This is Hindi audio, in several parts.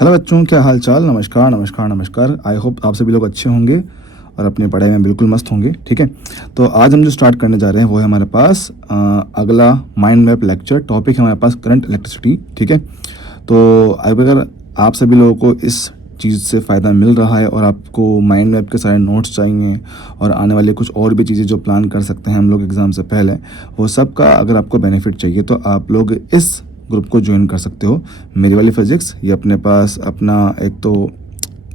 हेलो बच्चों, क्या हाल चाल। नमस्कार नमस्कार नमस्कार। आई होप आप सभी लोग अच्छे होंगे और अपनी पढ़ाई में बिल्कुल मस्त होंगे। ठीक है, तो आज हम जो स्टार्ट करने जा रहे हैं वो है हमारे पास अगला माइंड मैप लेक्चर। टॉपिक है हमारे पास करंट इलेक्ट्रिसिटी। ठीक है, तो अगर आप सभी लोगों को इस चीज़ से फ़ायदा मिल रहा है और आपको माइंड मैप के सारे नोट्स चाहिए और आने वाले कुछ और भी चीज़ें जो प्लान कर सकते हैं हम लोग एग्ज़ाम से पहले, वो सब का अगर आपको बेनिफिट चाहिए तो आप लोग इस ग्रुप को ज्वाइन कर सकते हो। मेरी वाली फिज़िक्स, ये अपने पास अपना एक तो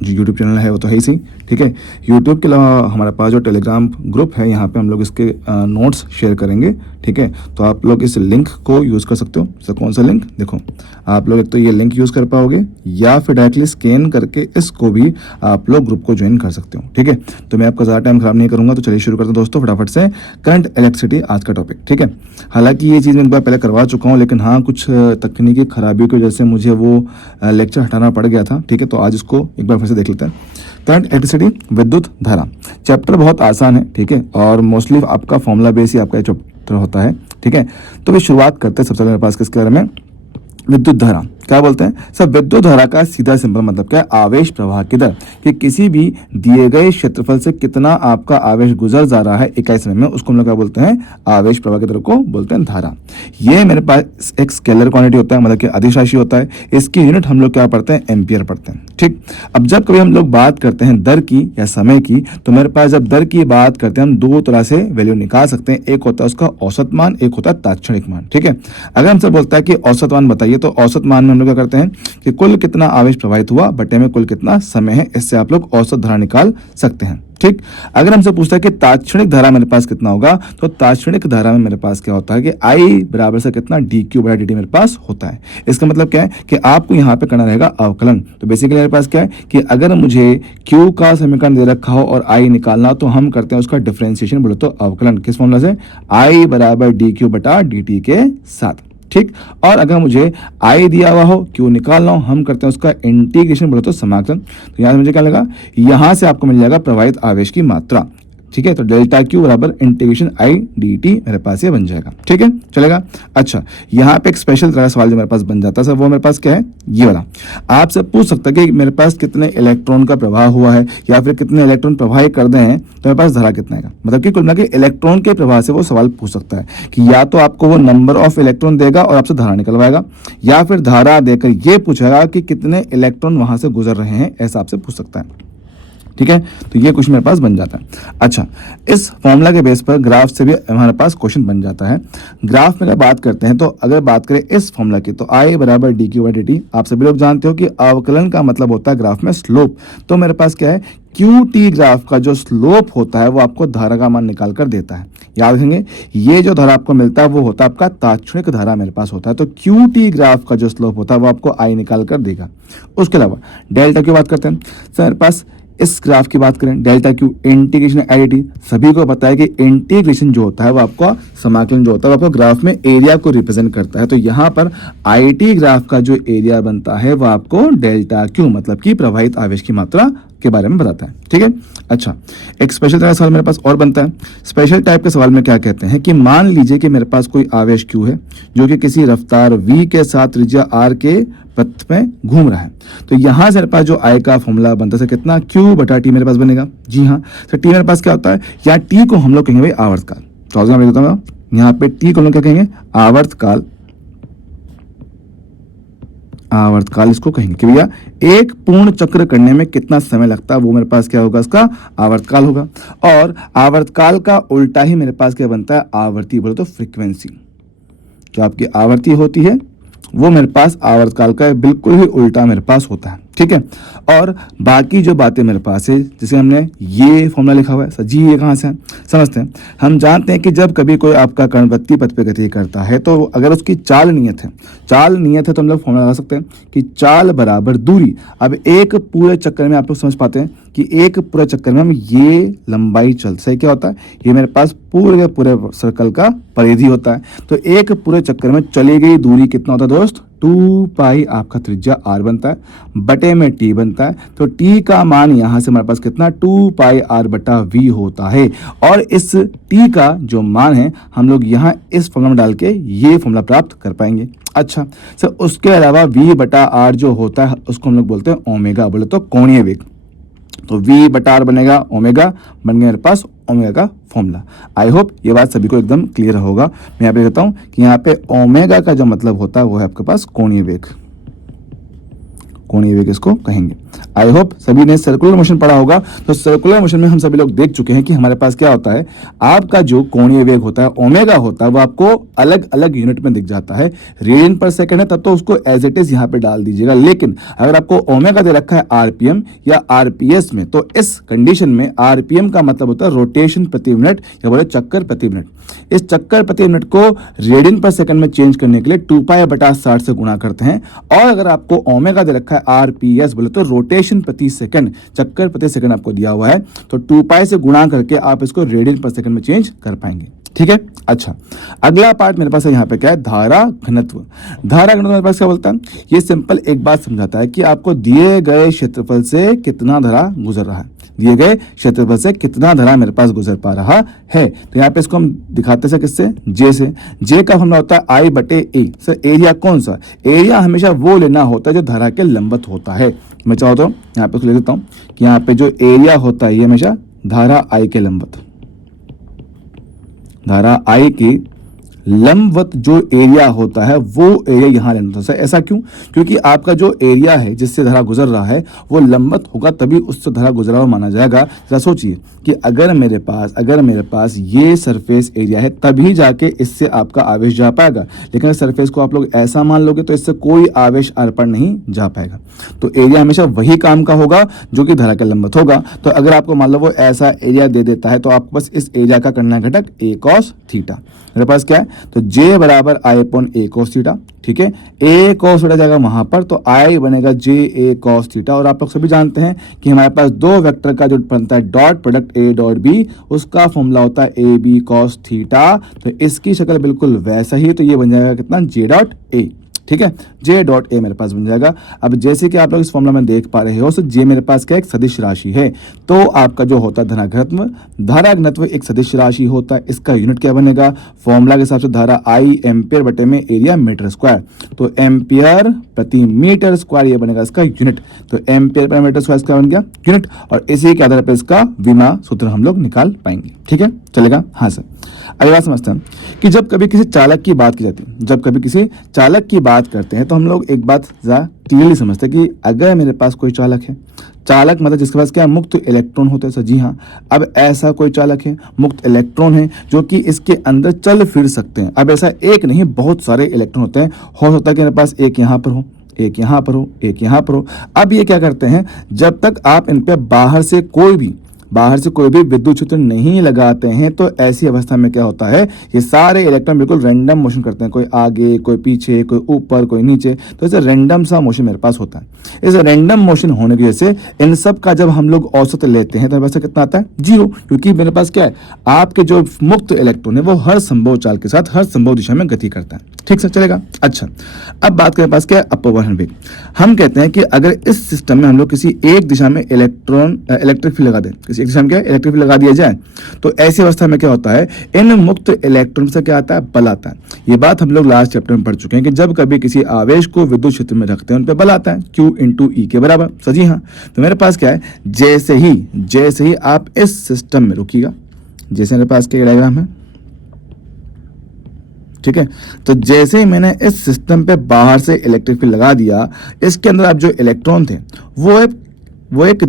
जो यूट्यूब चैनल है वो तो है ही सही। ठीक है, यूट्यूब के अलावा हमारे पास जो टेलीग्राम ग्रुप है, यहाँ पे हम लोग इसके नोट्स शेयर करेंगे। ठीक है, तो आप लोग इस लिंक को यूज़ कर सकते हो। सर कौन सा लिंक? देखो, आप लोग एक तो ये लिंक यूज़ कर पाओगे या फिर डायरेक्टली स्कैन करके इसको भी आप लोग ग्रुप को ज्वाइन कर सकते हो। ठीक है, तो मैं आपका ज़्यादा टाइम ख़राब नहीं करूँगा, तो चलिए शुरू करते हैं दोस्तों फटाफट से। करंट इलेक्ट्रिसिटी आज का टॉपिक। ठीक है, हालांकि ये चीज़ मैं एक बार पहले करवा चुका हूँ, लेकिन हाँ कुछ तकनीकी खराबी की वजह से मुझे वो लेक्चर हटाना पड़ गया था। ठीक है, तो आज इसको एक बार फिर से देख लेते हैं। करंट इलेक्ट्रिसिटी, विद्युत धारा। चैप्टर बहुत आसान है। ठीक है, और मोस्टली आपका फॉर्मूला बेस ही आपका चैप्टर होता है। ठीक है, तो भी शुरुआत करते हैं सबसे पहले मेरे पास किसके बारे में, विद्युत धारा। क्या बोलते हैं सर? विद्युत धारा का सीधा सिंपल मतलब क्या है? आवेश प्रवाह की दर, कि किसी भी दिए गए क्षेत्रफल से कितना आपका आवेश गुजर जा रहा है इकाई समय में, उसको हम लोग क्या बोलते हैं? आवेश प्रवाह की दर को बोलते हैं धारा। ये मेरे पास एक स्केलर क्वांटिटी होता है, मतलब कि अदिश राशि होता है। इसकी यूनिट हम लोग क्या पढ़ते हैं? एम्पियर पढ़ते हैं। ठीक, अब जब कभी हम लोग बात करते हैं दर की या समय की, तो मेरे पास जब दर की बात करते हैं हम दो तरह से वैल्यू निकाल सकते हैं। एक होता है उसका औसत मान, एक होता है तात्क्षणिक मान। ठीक है, अगर हमसे बोलता है कि औसत मान बताइए, तो औसत मान में हम लोग क्या करते हैं कि कुल कितना आवेश प्रवाहित हुआ बटे में कुल कितना समय है, इससे आप लोग औसत धारा निकाल सकते हैं। ठीक, अगर हमसे पूछता है कि तात्क्षणिक धारा मेरे पास कितना होगा, तो तात्क्षणिक धारा में मेरे पास क्या होता है कि I बराबर से कितना dq बटा dt मेरे पास होता है। इसका मतलब क्या है कि आपको यहाँ पे करना रहेगा अवकलन। तो बेसिकली मेरे पास क्या है कि अगर मुझे q का समीकरण दे रखा हो और I निकालना हो, तो हम करते हैं उसका डिफरेंशिएशन, बोलो तो अवकलन। किस फॉर्मूला से? I बराबर dq बटा dt के साथ। ठीक, और अगर मुझे I दिया हुआ हो, Q निकालना हो, हम करते हैं उसका इंटीग्रेशन, बोलो तो समाकलन। तो यहाँ से मुझे क्या लगा, यहाँ से आपको मिल जाएगा प्रवाहित आवेश की मात्रा। ठीक है, तो डेल्टा Q बराबर इंटीग्रेशन I dt मेरे पास ये बन जाएगा। ठीक है, चलेगा। अच्छा, यहाँ पे एक स्पेशल तरह का सवाल जो मेरे पास बन जाता है सर, वो मेरे पास क्या है? ये वाला। आपसे पूछ सकता है कि मेरे पास कितने इलेक्ट्रॉन का प्रवाह हुआ है या फिर कितने इलेक्ट्रॉन प्रवाहित कर दे हैं, तो मेरे पास धारा कितना है। मतलब कि कुल मिला के इलेक्ट्रॉन के प्रवाह से वो सवाल पूछ सकता है कि या तो आपको वो नंबर ऑफ इलेक्ट्रॉन देगा और आपसे धारा निकलवाएगा, या फिर धारा देकर ये पूछेगा कि कितने इलेक्ट्रॉन वहां से गुजर रहे हैं, ऐसा आपसे पूछ सकता है। ठीक है, तो ये क्वेश्चन मेरे पास बन जाता है। अच्छा, इस फॉर्मूला के बेस पर ग्राफ से भी हमारे पास क्वेश्चन बन जाता है। ग्राफ में अगर बात करते हैं, तो अगर बात करें इस फॉर्मूला की, तो I बराबर dq बाई dt। आप सभी लोग जानते हो कि अवकलन का मतलब होता है ग्राफ में स्लोप। तो मेरे पास क्या है? QT ग्राफ का जो स्लोप होता है वो आपको धारा का मान निकाल कर देता है। याद रखेंगे, ये जो धारा आपको मिलता है वो होता है आपका तात्क्षणिक धारा मेरे पास होता है। तो QT ग्राफ का जो स्लोप होता है वो आपको I निकाल कर देगा। उसके अलावा डेल्टा की बात करते हैं सर, मेरे पास इस ग्राफ की बात करें, delta Q integration I dt। सभी को पता है कि इंटीग्रेशन जो होता है वो आपका समाकलन जो होता है वो आपको ग्राफ में एरिया को रिप्रेजेंट करता है। तो यहाँ पर IT ग्राफ का जो एरिया बनता है वो आपको डेल्टा Q मतलब कि प्रवाहित आवेश की मात्रा के बारे में बताता है। ठीक है, अच्छा, एक स्पेशल तरह का सवाल मेरे पास और बनता है। स्पेशल टाइप के सवाल में क्या कहते हैं कि मान लीजिए कि मेरे पास कोई आवेश Q है जो कि किसी रफ्तार v के साथ त्रिज्या r के पथ में घूम रहा है। तो यहाँ से मेरे पास जो I का फॉर्मूला बनता है कितना? Q बटा T मेरे पास बनेगा। जी हाँ, तो T मेरे पास क्या होता है? या T को हम लोग कहेंगे भाई आवर्तकाल। तो मैं बताऊंगा यहाँ पे T को हम लोग क्या कहेंगे? आवर्तकाल। आवर्तकाल इसको कहेंगे कि भैया एक पूर्ण चक्र करने में कितना समय लगता है, वो मेरे पास क्या होगा? इसका आवर्तकाल होगा। और आवर्तकाल का उल्टा ही मेरे पास क्या बनता है? आवर्ती, बोलो तो फ्रीक्वेंसी। जो आपकी आवर्ती होती है वो मेरे पास आवर्तकाल का बिल्कुल ही उल्टा मेरे पास होता है। ठीक है, और बाकी जो बातें मेरे पास है, जैसे हमने ये फॉर्मूला लिखा हुआ है सर जी, ये कहाँ से है समझते हैं। हम जानते हैं कि जब कभी कोई आपका कण गति पथ पे गति करता है, तो अगर उसकी चाल नियत है तो हम लोग फॉर्मूला लगा सकते हैं कि चाल बराबर दूरी। अब एक पूरे चक्कर में आप लोग समझ पाते हैं कि एक पूरे चक्कर में हम ये लंबाई चल से क्या होता है, ये मेरे पास पूरे के पूरे सर्कल का परिधि होता है। तो एक पूरे चक्कर में चली गई दूरी कितना होता है दोस्त? 2 पाई आपका त्रिज्या r बनता है, बटे में t बनता है। तो t का मान यहाँ से हमारे पास कितना 2 पाई r बटा v होता है। और इस t का जो मान है हम लोग यहाँ इस फॉर्मूला में डाल के ये फॉर्मूला प्राप्त कर पाएंगे। अच्छा सर, उसके अलावा v बटा r जो होता है उसको हम लोग बोलते हैं ओमेगा, बोले तो कोणीय वेग। तो v बटा r बनेगा ओमेगा, बन गया मेरे पास ओमेगा का फॉर्मूला। आई होप ये बात सभी को एकदम क्लियर होगा। मैं यहाँ पे कहता हूँ कि यहाँ पे ओमेगा का जो मतलब होता है वो है आपके पास कोणीय वेग। कोणीय वेग इसको कहेंगे। आई होप सभी ने सर्कुलर मोशन पढ़ा होगा। तो सर्कुलर मोशन में हम सभी लोग देख चुके हैं कि हमारे पास क्या होता है, आपका जो कोणीय वेग होता है ओमेगा होता है वो आपको अलग अलग यूनिट में दिख जाता है। रेडियन पर सेकंड है तब तो उसको एज इट इज यहाँ पे डाल दीजिएगा, लेकिन अगर आपको ओमेगा दे रखा है आरपीएम या आरपीएस में, तो इस कंडीशन में आरपीएम का मतलब होता है रोटेशन प्रति मिनट या बोले चक्कर प्रति मिनट। इस चक्कर प्रति मिनट को रेडियन पर सेकंड में चेंज करने के लिए 2 पाई बटा 60 से गुणा करते हैं। और अगर आपको ओमेगा दे रखा है आरपीएस बोले तो रोटेशन प्रति सेकंड, चक्कर प्रति सेकंड आपको दिया हुआ है, तो 2 पाई से गुणा करके आप इसको रेडियन पर सेकंड में चेंज कर पाएंगे। ठीक है। अच्छा, अगला पार्ट मेरे पास है यहाँ पे क्या है, धारा घनत्व। धारा घनत्व मेरे पास क्या बोलता है, ये सिंपल एक बात समझाता है कि आपको दिए गए क्षेत्रफल से कितना धारा गुजर रहा है, दिए गए क्षेत्रफल से कितना धारा मेरे पास गुजर पा रहा है। तो यहाँ पे इसको हम दिखाते हैं किससे, जे से। जे का फॉर्मूला होता है आई बटे ए। सर एरिया कौन सा, एरिया हमेशा वो लेना होता है जो धारा के लंबवत होता है। मैं चाहता हूँ यहाँ पे ले देता हूँ कि यहाँ पे जो एरिया होता है ये हमेशा धारा आई के लंबवत, धारा आई की लंबवत जो एरिया होता है वो एरिया यहाँ लेना होता है। ऐसा क्यों, क्योंकि आपका जो एरिया है जिससे धारा गुजर रहा है वो लंबवत होगा तभी उससे धारा गुजरा हुआ माना जाएगा। जरा सोचिए कि अगर मेरे पास ये सरफेस एरिया है तभी जाके इससे आपका आवेश जा पाएगा, लेकिन सरफेस को आप लोग ऐसा मान लोगे तो इससे कोई आवेश आर पार नहीं जा पाएगा। तो एरिया हमेशा वही काम का होगा जो कि धारा के लंबवत होगा। तो अगर आपको मान लो वो ऐसा एरिया दे देता है तो आपको बस इस एरिया का करना है घटक ए कॉस थीटा। मेरे पास क्या है, तो J बराबर आई अपॉन ए कॉस थीटा। ठीक है, ए कॉस थीटा जाएगा वहां पर, तो आई बनेगा जे ए कॉस थीटा। और आप लोग सभी जानते हैं कि हमारे पास दो वेक्टर का जो बनता है dot product A dot B, उसका फॉर्मूला होता है ए बी कॉस थीटा। तो इसकी शक्ल बिल्कुल वैसा ही, तो ये बन जाएगा कितना, जे डॉट ए। ठीक है, जे डॉट ए मेरे पास बन जाएगा। अब जैसे कि आप लोग इस फॉर्मूला में देख पा रहे हो, तो जे मेरे पास क्या एक सदिश राशि है, तो आपका जो होता है धारा घनत्व एक सदिश राशि होता है। इसका यूनिट क्या बनेगा, फॉर्मूला के हिसाब से धारा आई एम्पियर बटे में एरिया मीटर स्क्वायर, तो एम्पियर प्रति मीटर स्क्वायर ये बनेगा इसका यूनिट। तो एम्पियर पर मीटर स्क्वायर इसका बन गया यूनिट, और इसी के आधार पर इसका विमा सूत्र हम लोग निकाल पाएंगे। ठीक है, चलेगा। हाँ सर, अगली बात समझते हैं कि जब कभी किसी चालक की बात की जाती है, जब कभी किसी चालक की बात करते हैं तो हम लोग एक बात ज़्यादा क्लियरली समझते हैं कि अगर मेरे पास कोई चालक है, चालक मतलब जिसके पास क्या मुक्त इलेक्ट्रॉन होता है। सर जी हाँ, अब ऐसा कोई चालक है, मुक्त इलेक्ट्रॉन है जो कि इसके अंदर चल फिर सकते हैं। अब ऐसा एक नहीं, बहुत सारे इलेक्ट्रॉन होते हैं। हो सकता है कि मेरे पास एक यहाँ पर हो, एक यहाँ पर हो, एक यहाँ पर हो। अब ये क्या करते हैं, जब तक आप इन पे बाहर से कोई भी विद्युत क्षेत्र नहीं लगाते हैं तो ऐसी अवस्था में क्या होता है, ये सारे इलेक्ट्रॉन बिल्कुल रैंडम मोशन करते हैं, कोई आगे, कोई पीछे, कोई ऊपर, कोई नीचे। तो ऐसे रैंडम सा मोशन मेरे पास होता है। इस रैंडम मोशन होने की वजह से इन सब का जब हम लोग औसत लेते हैं तो मेरे पास कितना आता है, 0, क्योंकि मेरे पास क्या है, आपके जो मुक्त इलेक्ट्रॉन है वो हर संभव चाल के साथ हर संभव दिशा में गति करता है। ठीक से चलेगा। अच्छा, अब बात करें पास क्या है, अपवहन वेग। हम कहते हैं कि अगर इस सिस्टम में हम लोग किसी एक दिशा में इलेक्ट्रिक फील्ड लगा दें, किसी एक दिशा में क्या इलेक्ट्रिक फील्ड लगा दिया जाए, तो ऐसी अवस्था में क्या होता है, इन मुक्त इलेक्ट्रॉन से क्या आता है, बल आता है। ये बात हम लोग लास्ट चैप्टर में पढ़ चुके हैं कि जब कभी किसी आवेश को विद्युत क्षेत्र में रखते हैं उन पे बल आता है, Q इंटू E के बराबर। सही हाँ, तो मेरे पास क्या है, जैसे ही आप इस सिस्टम में रुकिएगा, जैसे मेरे पास क्या डायग्राम है, ठीक है, तो जैसे ही मैंने इस सिस्टम पे बाहर से इलेक्ट्रिक फील्ड लगा दिया, इसके अंदर अब जो इलेक्ट्रॉन थे वो एक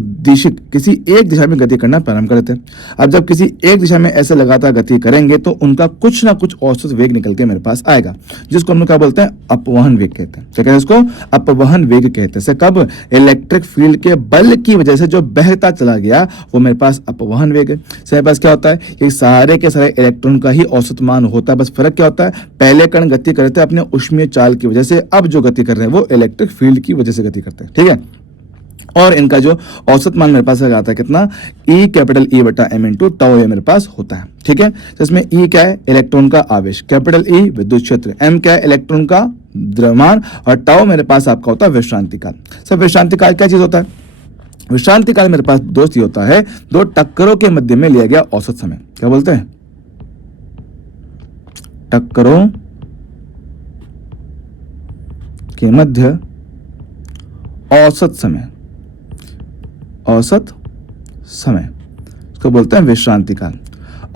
किसी एक दिशा में गति करना प्रारंभ करते हैं। अब जब किसी एक दिशा में ऐसे लगातार गति करेंगे तो उनका कुछ ना कुछ औसत वेग निकल के मेरे पास आएगा, जिसको हम लोग क्या बोलते हैं, अपवहन वेग कहते हैं। क्या कहते हैं इसको, अपवहन वेग कहते हैं। कब, इलेक्ट्रिक फील्ड के बल की वजह से जो बहता चला गया वो मेरे पास अपवहन वेग है। मेरे पास क्या होता है, ये सारे के सारे इलेक्ट्रॉन का ही औसत मान होता है। बस फर्क क्या होता है, पहले कण गति करते हैं अपने ऊष्मीय चाल की वजह से, अब जो गति कर रहे हैं वो इलेक्ट्रिक फील्ड की वजह से गति करते हैं। ठीक है, और इनका जो औसत मान मेरे पास आता है कितना, ई कैपिटल ई बटा एम इंटू टाउ ये मेरे पास होता है। ठीक है, तो इसमें ई क्या है, इलेक्ट्रॉन का आवेश, कैपिटल ई विद्युत क्षेत्र, एम क्या है, इलेक्ट्रॉन का द्रव्यमान, और टाउ मेरे पास आपका होता है विश्रांति काल। सब विश्रांति काल क्या चीज होता है, विश्रांति काल मेरे पास दोस्त ये होता है दो टक्करों के मध्य में लिया गया औसत समय। क्या बोलते हैं, टक्करों के मध्य औसत समय, औसत समय उसको बोलते हैं विश्रांति काल।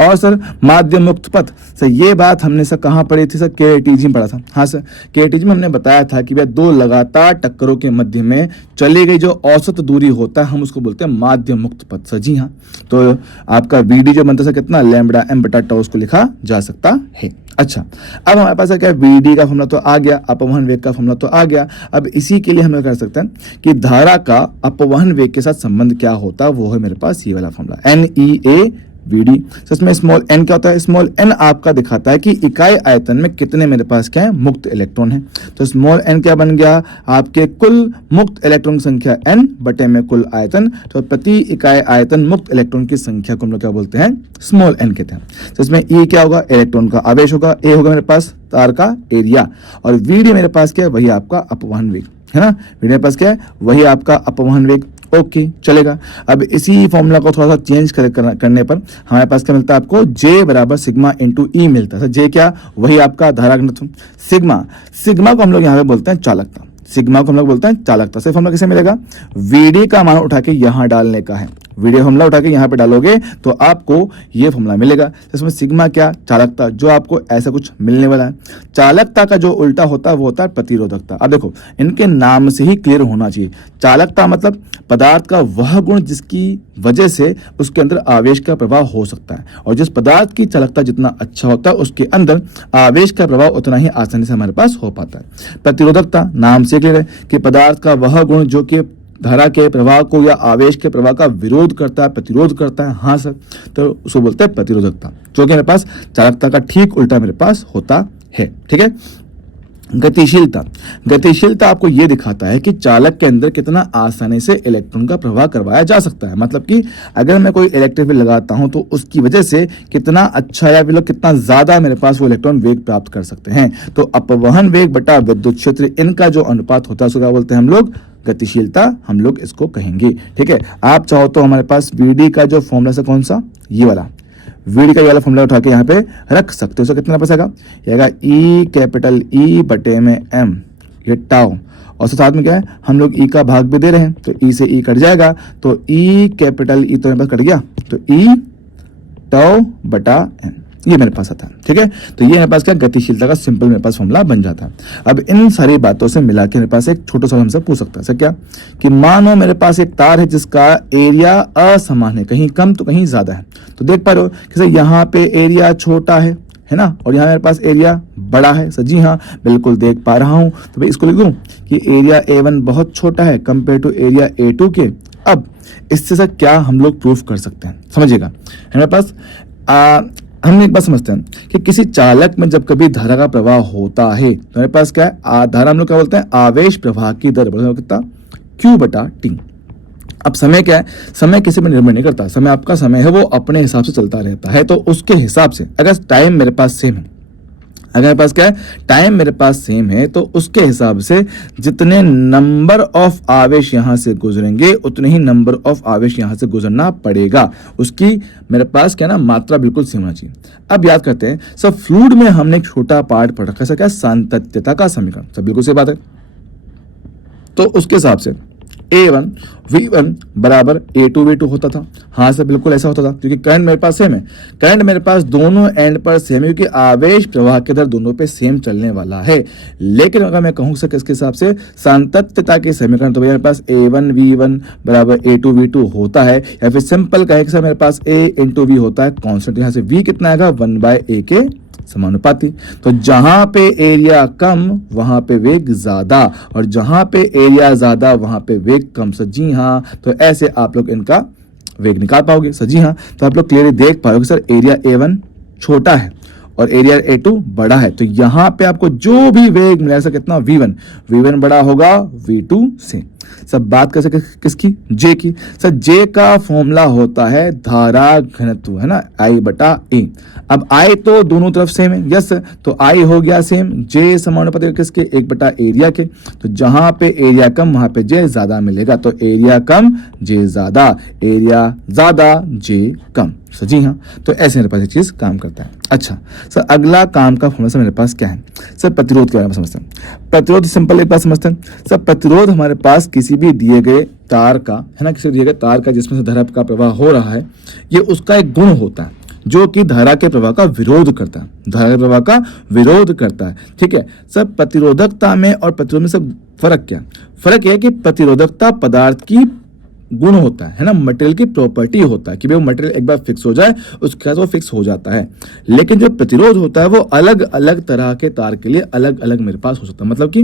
और सर माध्य मुक्त पथ, सर ये बात हमने सर कहाँ पढ़ी थी, सर केटीजी में पढ़ा था। हाँ सर, केटीजी में हमने बताया था कि भैया दो लगातार टक्करों के मध्य में चली गई जो औसत दूरी होता है हम उसको बोलते हैं माध्य मुक्त पथ। सर जी हाँ, तो आपका वीडी जो बनता है कितना, लैम्बडा एम बटा टाउ उसको लिखा जा सकता है। अच्छा, अब हमारे पास क्या, वीडी का फॉर्मूला तो आ गया, अपवहन वेग का फॉर्मूला तो आ गया। अब इसी के लिए हम कर सकते हैं कि धारा का अपवहन वेग के साथ संबंध क्या होता है, वो है मेरे पास ये वाला फॉर्मूला, एन ई ए वीडी। तो इसमें स्मॉल एन क्या होता है, स्मॉल एन आपका दिखाता है कि इकाई आयतन में कितने मेरे पास क्या है, मुक्त इलेक्ट्रॉन है। तो स्मॉल एन क्या बन गया, आपके कुल मुक्त इलेक्ट्रॉन की संख्या एन बटे में कुल आयतन, तो प्रति इकाई आयतन मुक्त इलेक्ट्रॉन की संख्या को हम लोग क्या बोलते हैं, स्मॉल एन कहते हैं। तो इसमें ई क्या होगा, इलेक्ट्रॉन का आवेश होगा, ए होगा मेरे पास तार का एरिया, और वीडी मेरे पास क्या है, वही आपका अपवहन वेग है ना, वीडी मेरे पास क्या है, वही आपका अपवहन वेग। ओके चलेगा। अब इसी फॉर्मूला को थोड़ा सा चेंज करने पर हमारे पास क्या मिलता है, आपको J बराबर सिग्मा इंटू ई मिलता है। J क्या, वही आपका धारा घनत्व, सिग्मा, सिग्मा को हम लोग यहाँ पे बोलते हैं चालकता, सिग्मा को हम लोग बोलते हैं चालकता। से फॉर्मूला कैसे मिलेगा, वीडी का मान उठा के यहाँ डालने का है, वीडियो फॉर्मूला उठा के यहाँ पे डालोगे तो आपको ये फॉर्मूला मिलेगा। इसमें सिग्मा क्या, चालकता, जो आपको ऐसा कुछ मिलने वाला है। चालकता का जो उल्टा होता है वो होता है प्रतिरोधकता। अब देखो इनके नाम से ही क्लियर होना चाहिए, चालकता मतलब पदार्थ का वह गुण जिसकी वजह से उसके अंदर आवेश का प्रवाह हो सकता है, और जिस पदार्थ की चालकता जितना अच्छा होता है उसके अंदर आवेश का प्रवाह उतना ही आसानी से हमारे पास हो पाता है। प्रतिरोधकता नाम से क्लियर है कि पदार्थ का वह गुण जो कि धारा के प्रवाह को या आवेश के प्रवाह का विरोध करता है, प्रतिरोध करता है। हाँ सर, तो उसको बोलते हैं प्रतिरोधकता, जो कि मेरे पास चालकता का ठीक उल्टा मेरे पास होता है। ठीक है। गतिशीलता, गतिशीलता आपको ये दिखाता है कि चालक के अंदर कितना आसानी से इलेक्ट्रॉन का प्रवाह करवाया जा सकता है। मतलब कि अगर मैं कोई इलेक्ट्रिक फील्ड लगाता हूं तो उसकी वजह से कितना अच्छा या फिर कितना ज्यादा मेरे पास वो इलेक्ट्रॉन वेग प्राप्त कर सकते हैं। तो अपवहन वेग बटा विद्युत क्षेत्र, इनका जो अनुपात होता है उसको क्या बोलते हैं हम लोग, गतिशीलता हम लोग इसको कहेंगे। ठीक है। आप चाहो तो हमारे पास वीडी का जो फॉर्मूला है कौन सा, ये वाला वीडी का ये वाला फॉर्मूला उठा के यहाँ पे रख सकते हो। तो कितना बचेगा, ये आएगा ई कैपिटल ई बटे में एम, ये टाउ, और साथ में क्या है हम लोग ई का भाग भी दे रहे हैं तो ई से ई कट जाएगा, तो ई कैपिटल ई तो मेरे पास कट गया, तो ई टाउ बटा एम ये मेरे पास आता है। ठीक है। तो ये मेरे पास क्या, गतिशीलता का सिंपल मेरे पास फॉर्मूला बन जाता है। अब इन सारी बातों से मिला के मेरे पास एक छोटा सा हमसे पूछ सकता है सर क्या, कि मानो मेरे पास एक तार है जिसका एरिया असमान है, कहीं कम तो कहीं ज्यादा है। तो देख पा रहे हो कि सर यहाँ पे एरिया छोटा है ना, और यहाँ मेरे पास एरिया बड़ा है। सर जी हाँ, बिल्कुल देख पा रहा हूँ। तो भाई इसको लिख दूं कि एरिया A1 बहुत छोटा है कंपेयर टू एरिया A2 के। अब इससे सर क्या हम लोग प्रूफ कर सकते हैं, समझिएगा। हमारे पास हम एक बात समझते हैं कि किसी चालक में जब कभी धारा का प्रवाह होता है तो हमारे पास क्या है, धारा हम लोग क्या बोलते हैं, आवेश प्रवाह की दर कितना, Q बटा T। अब समय क्या है, समय किसी पर निर्भर नहीं करता, समय आपका समय है वो अपने हिसाब से चलता रहता है। तो उसके हिसाब से अगर टाइम मेरे पास सेम है, अगर मेरे पास क्या है, टाइम मेरे पास सेम है, तो उसके हिसाब से जितने नंबर ऑफ आवेश यहां से गुजरेंगे उतने ही नंबर ऑफ आवेश यहां से गुजरना पड़ेगा। उसकी मेरे पास क्या ना मात्रा बिल्कुल सेम होना चाहिए। अब याद करते हैं सब फ्लूइड में हमने एक छोटा पार्ट पढ़ रखा है, क्या, सांतत्यता का समीकरण। सब बिल्कुल सही बात है। तो उसके हिसाब से A1 V1 बराबर A2 V2 होता था। हाँ सर बिल्कुल ऐसा होता था, क्योंकि करंट मेरे पास सेम है, करंट मेरे पास दोनों एंड पर सेम है, क्योंकि आवेश प्रवाह के दर दोनों पे सेम चलने वाला है। लेकिन अगर मैं कहूँ सर इसके हिसाब से सांतत्यता के समीकरण, तो मेरे पास A1 V1 बराबर A2 V2 होता है, या फिर सिंपल कहे कि सर मेरे पास A इंटू V होता है कॉन्स्टेंट। यहाँ से V कितना आएगा, 1/A के समानुपाती। तो जहां पे एरिया कम वहां पे वेग ज्यादा, और जहां पे एरिया ज्यादा वहां पे वेग कम। सर जी हाँ, तो ऐसे आप लोग इनका वेग निकाल पाओगे। सर जी हाँ, तो आप लोग क्लियरली देख पाओगे सर एरिया A1 छोटा है और एरिया A2 बड़ा है, तो यहाँ पे आपको जो भी वेग मिला सर कितना V1, V1 बड़ा होगा V2 से। सब बात कर सके किसकी, J की। सर J का फॉर्मूला होता है धारा घनत्व, है ना, I/A। अब I तो दोनों तरफ सेम है, यस, तो I हो गया सेम, J समानुपाती है किसके, 1/एरिया के। तो जहां पे एरिया कम वहां पे J ज्यादा मिलेगा, तो एरिया कम J ज्यादा, एरिया ज्यादा J कम। सर जी हाँ, तो ऐसे मेरे पास ये चीज काम करता है। अच्छा सर, अगला काम का फॉर्मूला मेरे पास क्या है सर, प्रतिरोध के बारे में समझते हैं। प्रतिरोध सिंपल एक बात समझते हैं सर, प्रतिरोध हमारे पास किसी भी दिए गए तार का, है ना, किसी दिए गए तार का जिसमें से धारा का प्रवाह हो रहा है, ये उसका एक गुण होता है जो कि धारा के प्रवाह का विरोध करता है, धारा के प्रवाह का विरोध करता है। ठीक है सर, प्रतिरोधकता में और प्रतिरोध में सब फर्क क्या है? फर्क यह है कि प्रतिरोधकता पदार्थ की गुण होता है ना, मटेरियल की प्रॉपर्टी होता है कि भाई वो मटेरियल एक बार फिक्स हो जाए उसके बाद वो फिक्स हो जाता है। लेकिन जो प्रतिरोध होता है वो अलग अलग तरह के तार के लिए अलग अलग मेरे पास हो सकता है। मतलब कि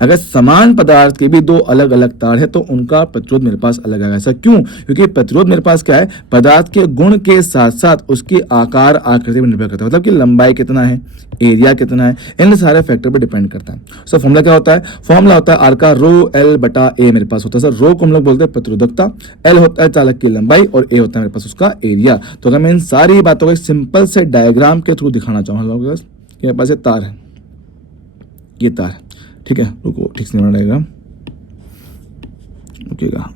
अगर समान पदार्थ के भी दो अलग अलग तार है तो उनका प्रतिरोध मेरे पास अलग है। ऐसा क्यों? क्योंकि प्रतिरोध मेरे पास क्या है, पदार्थ के गुण के साथ साथ उसकी आकार आकृति पर निर्भर करता है। मतलब कि लंबाई कितना है, एरिया कितना है, इन सारे फैक्टर पर डिपेंड करता है। सर फॉर्मूला क्या होता है? फॉर्मूला होता है आर का ρL/A मेरे पास होता है। सर रो को हम लोग बोलते हैं प्रतिरोधकता, L होता है चालक की लंबाई और A होता है मेरे पास उसका एरिया। तो अगर मैं इन सारी बातों को एक सिंपल से डायग्राम के थ्रू दिखाना चाहूंगा कि मेरे पास ये तार है, ये तार है, ठीक है, रुको ठीक से बना डायग्राम, रुकिएगा,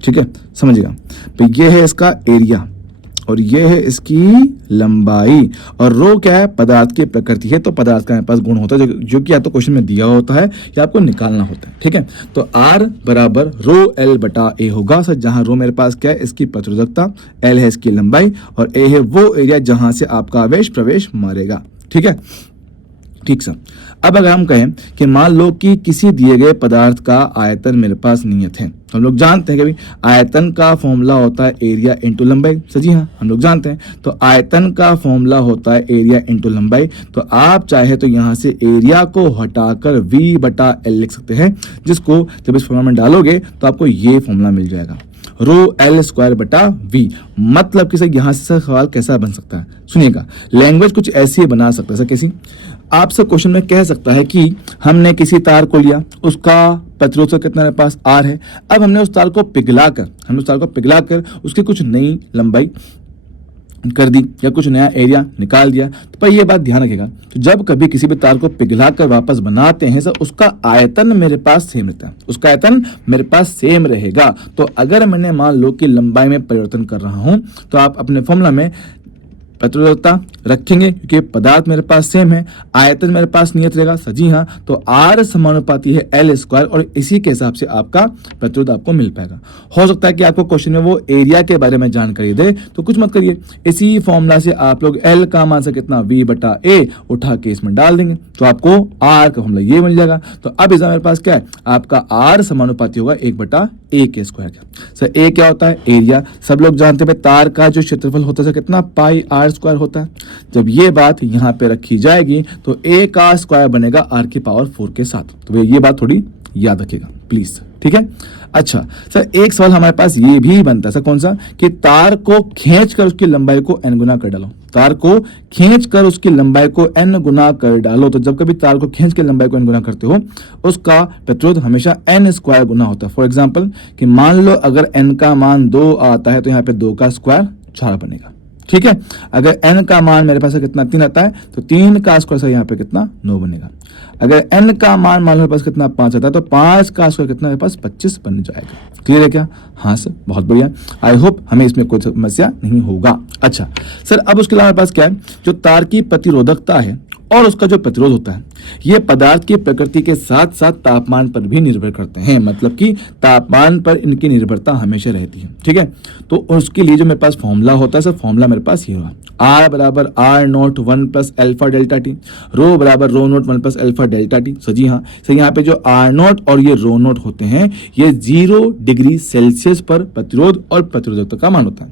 ठीक है, समझिएगा। तो ये है इसका एरिया और ये है इसकी लंबाई, और रो क्या है, पदार्थ की प्रकृति है, तो पदार्थ का मेरे पास गुण होता है जो कि या तो क्वेश्चन में दिया होता है या आपको निकालना होता है। ठीक है, तो R बराबर ρL/A होगा सर, जहां रो मेरे पास क्या है, इसकी प्रतिरोधकता, L है इसकी लंबाई और A है वो एरिया जहां से आपका आवेश प्रवेश मारेगा। ठीक है, ठीक सर। अब अगर हम कहें कि मान लो कि किसी दिए गए पदार्थ का आयतन मेरे पास नियत है, तो हम लोग जानते हैं कि भाई आयतन का फॉर्मूला होता है एरिया इंटू लंबाई। सर जी हाँ, हम लोग जानते हैं। तो आयतन का फॉर्मूला होता है एरिया इंटू लंबाई। तो आप चाहे तो यहाँ से एरिया को हटाकर V/L लिख सकते हैं, जिसको जब इस फॉर्मूला में डालोगे तो आपको ये फॉर्मूला मिल जाएगा, ρL²/V। मतलब कि सर यहाँ से सवाल कैसा बन सकता है, सुनिएगा, लैंग्वेज कुछ ऐसी बना सकता है सर। कैसी? आपसे क्वेश्चन में कह सकता है कि हमने किसी तार को लिया, उसका प्रतिरोध से कितना मेरे पास R है। अब हमने उस तार को पिघलाकर उसकी कुछ नई लंबाई कर दी या कुछ नया एरिया निकाल दिया। तो पर ये बात ध्यान रखिएगा, तो जब कभी किसी भी तार को पिघलाकर वापस बनाते हैं सर, उसका आयतन मेरे पास सेम रहता है, उसका आयतन मेरे पास सेम रहेगा। तो अगर मैंने मान लो कि लंबाई में परिवर्तन कर रहा हूं, तो आप अपने फॉर्मूला में प्रतिरोधकता रखेंगे क्योंकि पदार्थ मेरे पास सेम है, आयतन मेरे पास नियत रहेगा। सजी हाँ, तो R समानुपाती है L² और इसी के हिसाब से आपका प्रतिरोध आपको मिल पाएगा। हो सकता है कि आपको क्वेश्चन में वो एरिया के बारे में जानकारी दे, तो कुछ मत करिए, इसी फॉर्मूला से आप लोग L का मान से कितना V/A उठा के इसमें डाल देंगे तो आपको R का फॉर्मूला ये मिल जाएगा। तो अब इसमें मेरे पास क्या है, आपका R समानुपाती होगा 1/A के स्क्वायर का। सर A क्या होता है, एरिया। सब लोग जानते हैं तार का जो क्षेत्रफल होता है कितना, πr² होता है। जब ये बात यहाँ पे रखी जाएगी तो A का स्क्वायर बनेगा R⁴ के साथ। तो ये बात थोड़ी याद रखिएगा प्लीज, ठीक है। अच्छा सर, एक सवाल हमारे पास ये भी बनता है सर, कौन सा, कि तार को खींचकर उसकी लंबाई को n गुना कर डालो। तार को खींचकर उसकी लंबाई को n गुना कर डालो। तो जब कभी तार को खींच के लंबाई को n गुना करते हो, उसका प्रतिरोध हमेशा n² गुना होता है। फॉर एग्जाम्पल कि मान लो अगर n का मान 2 आता है तो यहाँ पे 2 का स्क्वायर 4 बनेगा। ठीक है, अगर n का मान मेरे पास कितना 3 आता है तो 3 का स्क्वायर सर यहाँ पे कितना 9 बनेगा। अगर n का मान मान लो मेरे पास कितना 5 आता है तो 5 का स्क्वायर कितना मेरे पास 25 बन जाएगा। क्लियर है क्या? हाँ सर, बहुत बढ़िया। आई होप हमें इसमें कोई समस्या नहीं होगा। अच्छा सर, अब उसके अलावा मेरे पास क्या है, जो तार की प्रतिरोधकता है और उसका जो प्रतिरोध होता है, ये पदार्थ की प्रकृति के साथ साथ तापमान पर भी निर्भर करते हैं। मतलब कि तापमान पर इनकी निर्भरता हमेशा रहती है। ठीक है, तो उसके लिए जो मेरे पास फॉर्मूला होता है सर, फॉर्मूला मेरे पास ये होगा, R बराबर R0 1 + अल्फा डेल्टा टी, रो बराबर ρ0 1 + अल्फा डेल्टा टी। सर जी हाँ, सर यहाँ पे जो R0 और ये ρ0 होते हैं, ये 0 डिग्री सेल्सियस पर प्रतिरोध और प्रतिरोधकता का मान होता है।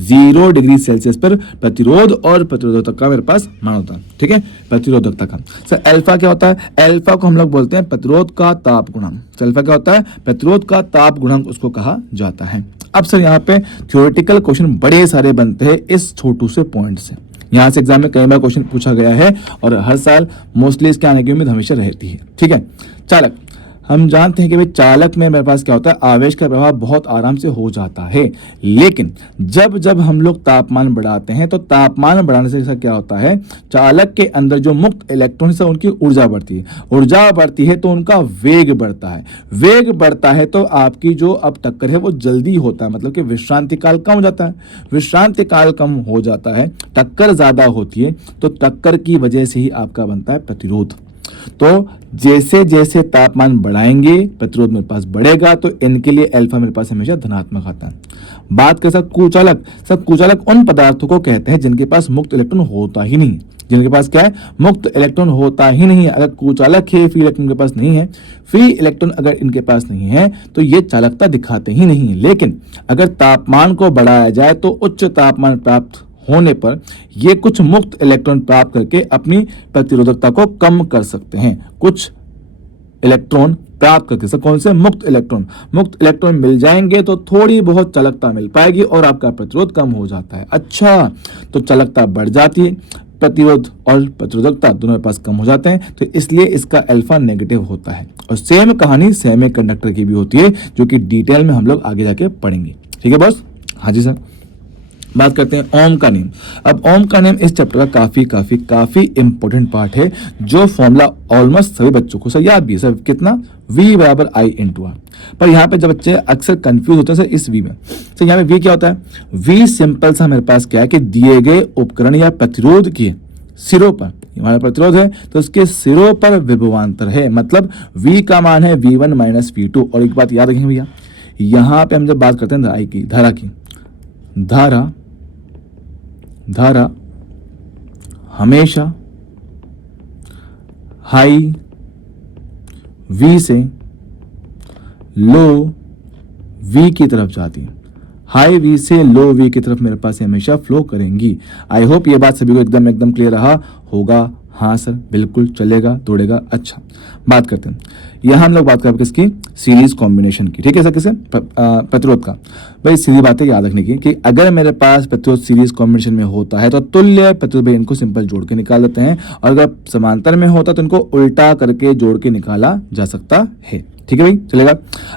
0 डिग्री सेल्सियस पर प्रतिरोध और प्रतिरोधकता का मेरे पास मान होता है। ठीक है, प्रतिरोधकता का। सर अल्फा क्या होता है, अल्फा को हम लोग बोलते हैं प्रतिरोध का ताप गुणांक। अल्फा क्या होता है, प्रतिरोध का ताप गुणांक उसको कहा जाता है। अब सर यहाँ पे थ्योरेटिकल क्वेश्चन बड़े सारे बनते हैं इस छोटू से पॉइंट से। यहाँ से एग्जाम में कई बार क्वेश्चन पूछा गया है और हर साल मोस्टली इसके आने की उम्मीद हमेशा रहती है। ठीक है, चालक, हम जानते हैं कि भाई चालक में मेरे पास क्या होता है, आवेश का प्रभाव बहुत आराम से हो जाता है, लेकिन जब जब हम लोग तापमान बढ़ाते हैं तो तापमान बढ़ाने से ऐसा क्या होता है, चालक के अंदर जो मुक्त इलेक्ट्रॉन है उनकी ऊर्जा बढ़ती है, ऊर्जा बढ़ती है तो उनका वेग बढ़ता है, वेग बढ़ता है तो आपकी जो अब टक्कर है वो जल्दी होता है, मतलब कि विश्रांति काल कम हो जाता है, विश्रांति काल कम हो जाता है, टक्कर ज्यादा होती है, तो टक्कर की वजह से ही आपका बनता है प्रतिरोध। तो जैसे जैसे तापमान बढ़ाएंगे प्रतिरोध मेरे पास बढ़ेगा, तो इनके लिए अल्फा मेरे पास हमेशा धनात्मक आता है। बात कर सर कुचालक, सर कुचालक उन पदार्थों को कहते हैं जिनके पास मुक्त इलेक्ट्रॉन होता ही नहीं, जिनके पास क्या है, मुक्त इलेक्ट्रॉन होता ही नहीं है। अगर कुचालक है, फ्री इलेक्ट्रॉन के पास नहीं है, फ्री इलेक्ट्रॉन अगर इनके पास नहीं है तो ये चालकता दिखाते ही नहीं है। लेकिन अगर तापमान को बढ़ाया जाए तो उच्च तापमान प्राप्त होने पर ये कुछ मुक्त इलेक्ट्रॉन प्राप्त करके अपनी प्रतिरोधकता को कम कर सकते हैं, कुछ इलेक्ट्रॉन प्राप्त करके। सर कौन से, मुक्त इलेक्ट्रॉन, मुक्त इलेक्ट्रॉन मिल जाएंगे तो थोड़ी बहुत चालकता मिल पाएगी और आपका प्रतिरोध कम हो जाता है। अच्छा, तो चालकता बढ़ जाती है, प्रतिरोध और प्रतिरोधकता दोनों के पास कम हो जाते हैं, तो इसलिए इसका अल्फा नेगेटिव होता है। और सेम कहानी सेमीकंडक्टर की भी होती है, जो कि डिटेल में हम लोग आगे जाके पढ़ेंगे। ठीक है बॉस? हाँ जी सर। बात करते हैं ओम का नियम। अब ओम का नियम इस चैप्टर का काफी इंपॉर्टेंट पार्ट है, जो फॉर्मूला ऑलमोस्ट सभी बच्चों को सर याद भी है। सर कितना, V बराबर I इंटू आर। पर यहाँ पे जब बच्चे अक्सर कंफ्यूज होते हैं सर इस V में, सर यहाँ पे V क्या होता है, V सिंपल सा मेरे पास क्या है कि दिए गए उपकरण या प्रतिरोध के सिरों पर, हमारा प्रतिरोध है तो उसके सिरों पर विभवांतर है, मतलब V का मान है V1 माइनस V2। और एक बात याद रखेंगे भैया, यहाँ पे हम जब बात करते हैं धारा हमेशा हाई V से लो V की तरफ जाती है, हाई V से लो V की तरफ मेरे पास हमेशा फ्लो करेंगी। आई होप ये बात सभी को एकदम क्लियर रहा होगा। हाँ सर बिल्कुल चलेगा, दौड़ेगा। अच्छा, बात करते हैं, यहाँ हम लोग बात करें किसकी, सीरीज कॉम्बिनेशन की। ठीक है सर, किसे, प्रतिरोध का। भाई सीधी बात है याद रखने की कि अगर मेरे पास प्रतिरोध सीरीज कॉम्बिनेशन में होता है तो तुल्य प्रतिरोध, भाई इनको सिंपल जोड़ के निकाल देते हैं, और अगर समांतर में होता तो इनको उल्टा करके जोड़ के निकाला जा सकता है। ठीक है भाई, चलेगा।